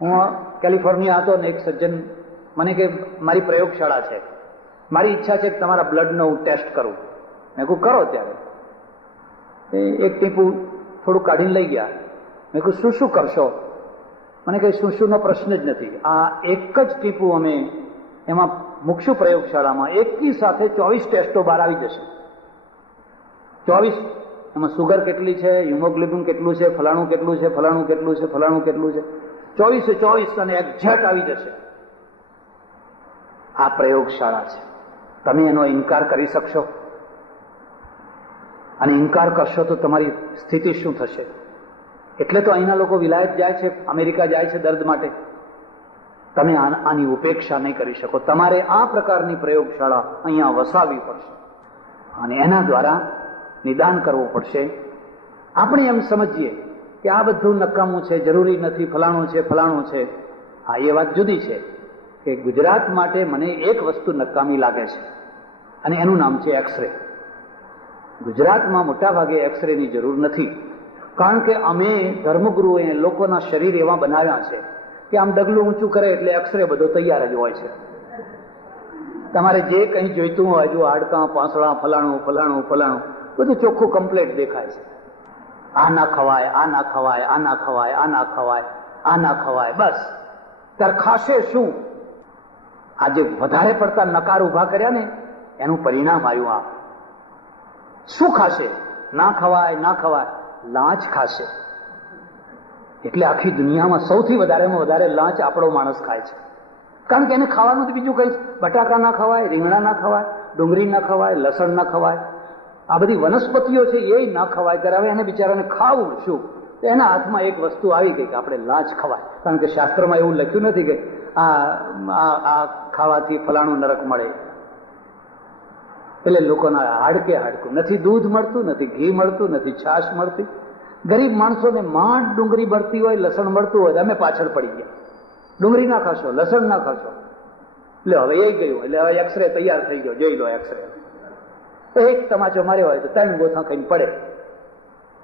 હું કેલિફોર્નિયા હતો ને એક સજ્જન મને કે મારી પ્રયોગશાળા છે, મારી ઈચ્છા છે કે તમારા બ્લડનો હું ટેસ્ટ કરું. મેં કહું કરો. ત્યારે એક ટીપું થોડું કાઢીને લઈ ગયા. મેં કહું શું શું કરશો? મને કહે શું શુંનો પ્રશ્ન જ નથી, આ એક જ ટીપું અમે એમાં મૂકશું પ્રયોગશાળામાં, એકી સાથે 24 ટેસ્ટો બહાર આવી જશે. 24. એમાં સુગર કેટલી છે, હિમોગ્લોબિન કેટલું છે, ફલાણું કેટલું છે, ફલાણું કેટલું છે, ફલાણું કેટલું છે, 24 અને એક્ઝેક્ટ આવી જશે. આ પ્રયોગશાળા છે. તમે એનો ઇનકાર કરી શકશો? અને ઇનકાર કરશો તો તમારી સ્થિતિ શું થશે? એટલે તો અહીંના લોકો વિલાયત જાય છે, અમેરિકા જાય છે દર્દ માટે. તમે આની ઉપેક્ષા નહીં કરી શકો. તમારે આ પ્રકારની પ્રયોગશાળા અહીંયા વસાવવી પડશે અને એના દ્વારા નિદાન કરવું પડશે. આપણે એમ સમજીએ કે આ બધું નકામું છે, જરૂરી નથી, ફલાણું છે, ફલાણું છે. હા, એ વાત જુદી છે કે ગુજરાત માટે મને એક વસ્તુ નકામી લાગે છે અને એનું નામ છે એક્સરે. ગુજરાતમાં મોટા ભાગે એક્સરેની જરૂર નથી, કારણ કે અમે ધર્મગુરુએ લોકોના શરીર એવા બનાવ્યા છે કે આમ ડગલું ઊંચું કરે એટલે એક્સરે બધો તૈયાર જ હોય છે. તમારે જે કંઈ જોઈતું હોય, જો હાડકાં, પાંસળા, ફલાણું ફલાણું ફલાણું બધું ચોખ્ખું કમ્પ્લીટ દેખાય છે. આ ના ખવાય, આ ના ખવાય, આ ના ખવાય, આ ના ખવાય, આ ના ખવાય. બસ ત્યારે ખાશે શું? આજે વધારે પડતા નકાર ઉભા કર્યા ને એનું પરિણામ આવ્યું. આ શું ખાશે? ના ખવાય, ના ખવાય, લાંચ ખાશે. એટલે આખી દુનિયામાં સૌથી વધારેમાં વધારે લાંચ આપણો માણસ ખાય છે, કારણ કે એને ખાવાનું તો બીજું કઈ, બટાકા ના ખવાય, રીંગણા ના ખવાય, ડુંગળી ના ખવાય, લસણ ના ખવાય, આ બધી વનસ્પતિઓ છે એ ના ખવાય. ત્યારે હવે એને બિચારાને ખાવું શું? તો એના હાથમાં એક વસ્તુ આવી ગઈ કે આપણે લાંચ ખવાય. કારણ કે શાસ્ત્રમાં એવું લખ્યું નથી કે આ ખાવાથી ફલાણું નરક મળે. એટલે લોકોના હાડકે હાડકું, નથી દૂધ મળતું, નથી ઘી મળતું, નથી છાશ મળતી. ગરીબ માણસોને માંડ ડુંગળી મળતી હોય, લસણ મળતું હોય, અમે પાછળ પડી ગયા. ડુંગળી ના ખાશો, લસણ ના ખાશો, એટલે હવે એ ગયું. એટલે હવે એક્સરે તૈયાર થઈ ગયો, જોઈ લો એક્સરે. એક તમાચો માર્યો હોય તો 3 ગોથા ખાઈને પડે.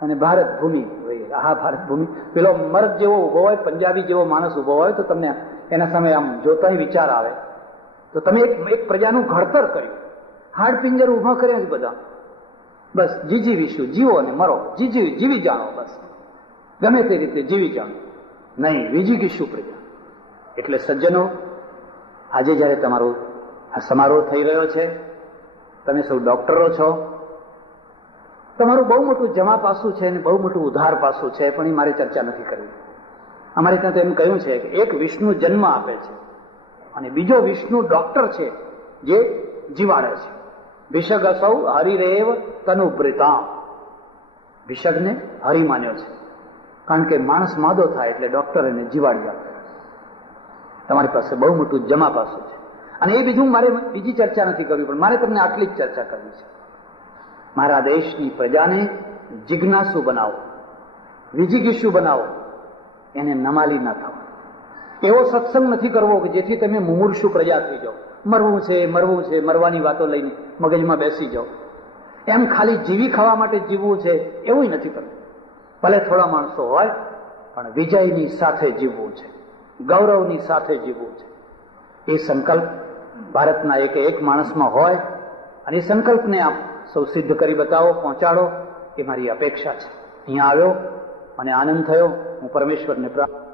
અને ભારત ભૂમિ, હા ભારત ભૂમિ, પેલો મર્દ જેવો ઉભો હોય, પંજાબી જેવો માણસ ઉભો હોય તો તમને એના સામે આમ જોતા વિચાર આવે. તો તમે એક પ્રજાનું ઘડતર કર્યું, હાડપિંજર ઉભા કર્યા છે બધા. બસ જીવીશું, જીવો અને મરો, જીવી જાણો, બસ ગમે તે રીતે જીવી જાણો, નહીં વિજીગીશું પ્રજા. એટલે સજ્જનો, આજે જયારે તમારો આ સમારોહ થઈ રહ્યો છે, તમે સૌ ડોક્ટરો છો, તમારું બહુ મોટું જમા પાસું છે અને બહુ મોટું ઉધાર પાસું છે, પણ એ મારે ચર્ચા નથી કરવી. અમારે ત્યાં તો એમ કહ્યું છે કે એક વિષ્ણુ જન્મ આપે છે અને બીજો વિષ્ણુ ડોક્ટર છે જે જીવાડે છે. ભિષગ અસૌ હરિરેવ તનુભૃતામ. ભિષગને હરિ માન્યો છે, કારણ કે માણસ માદો થાય એટલે ડોક્ટર એને જીવાડી આપે. તમારી પાસે બહુ મોટું જમા પાસું છે. અને એ બીજું મારે બીજી ચર્ચા નથી કરવી, પણ મારે તમને આટલી જ ચર્ચા કરવી છે. મારા દેશની પ્રજાને જિજ્ઞાસુ બનાવો, વિજિગીષુ બનાવો, એને નમાલી ના થાવ. એવો સત્સંગ નથી કરવો કે જેથી તમે મુમૂર્ષુ પ્રજા થઈ જાઓ. મરવું છે, મરવાની વાતો લઈને મગજમાં બેસી જાઓ. એમ ખાલી જીવી ખાવા માટે જીવવું છે એવું નથી કરવું. ભલે થોડા માણસો હોય, પણ વિજયની સાથે જીવવું છે, ગૌરવની સાથે જીવવું છે. એ સંકલ્પ ભારતના એક માણસમાં હોય અને એ સંકલ્પને આપ સૌ સિદ્ધ કરી બતાવો, પહોંચાડો, એ મારી અપેક્ષા છે. અહીંયા આવ્યો અને આનંદ થયો. હું પરમેશ્વરને પ્રાર્થના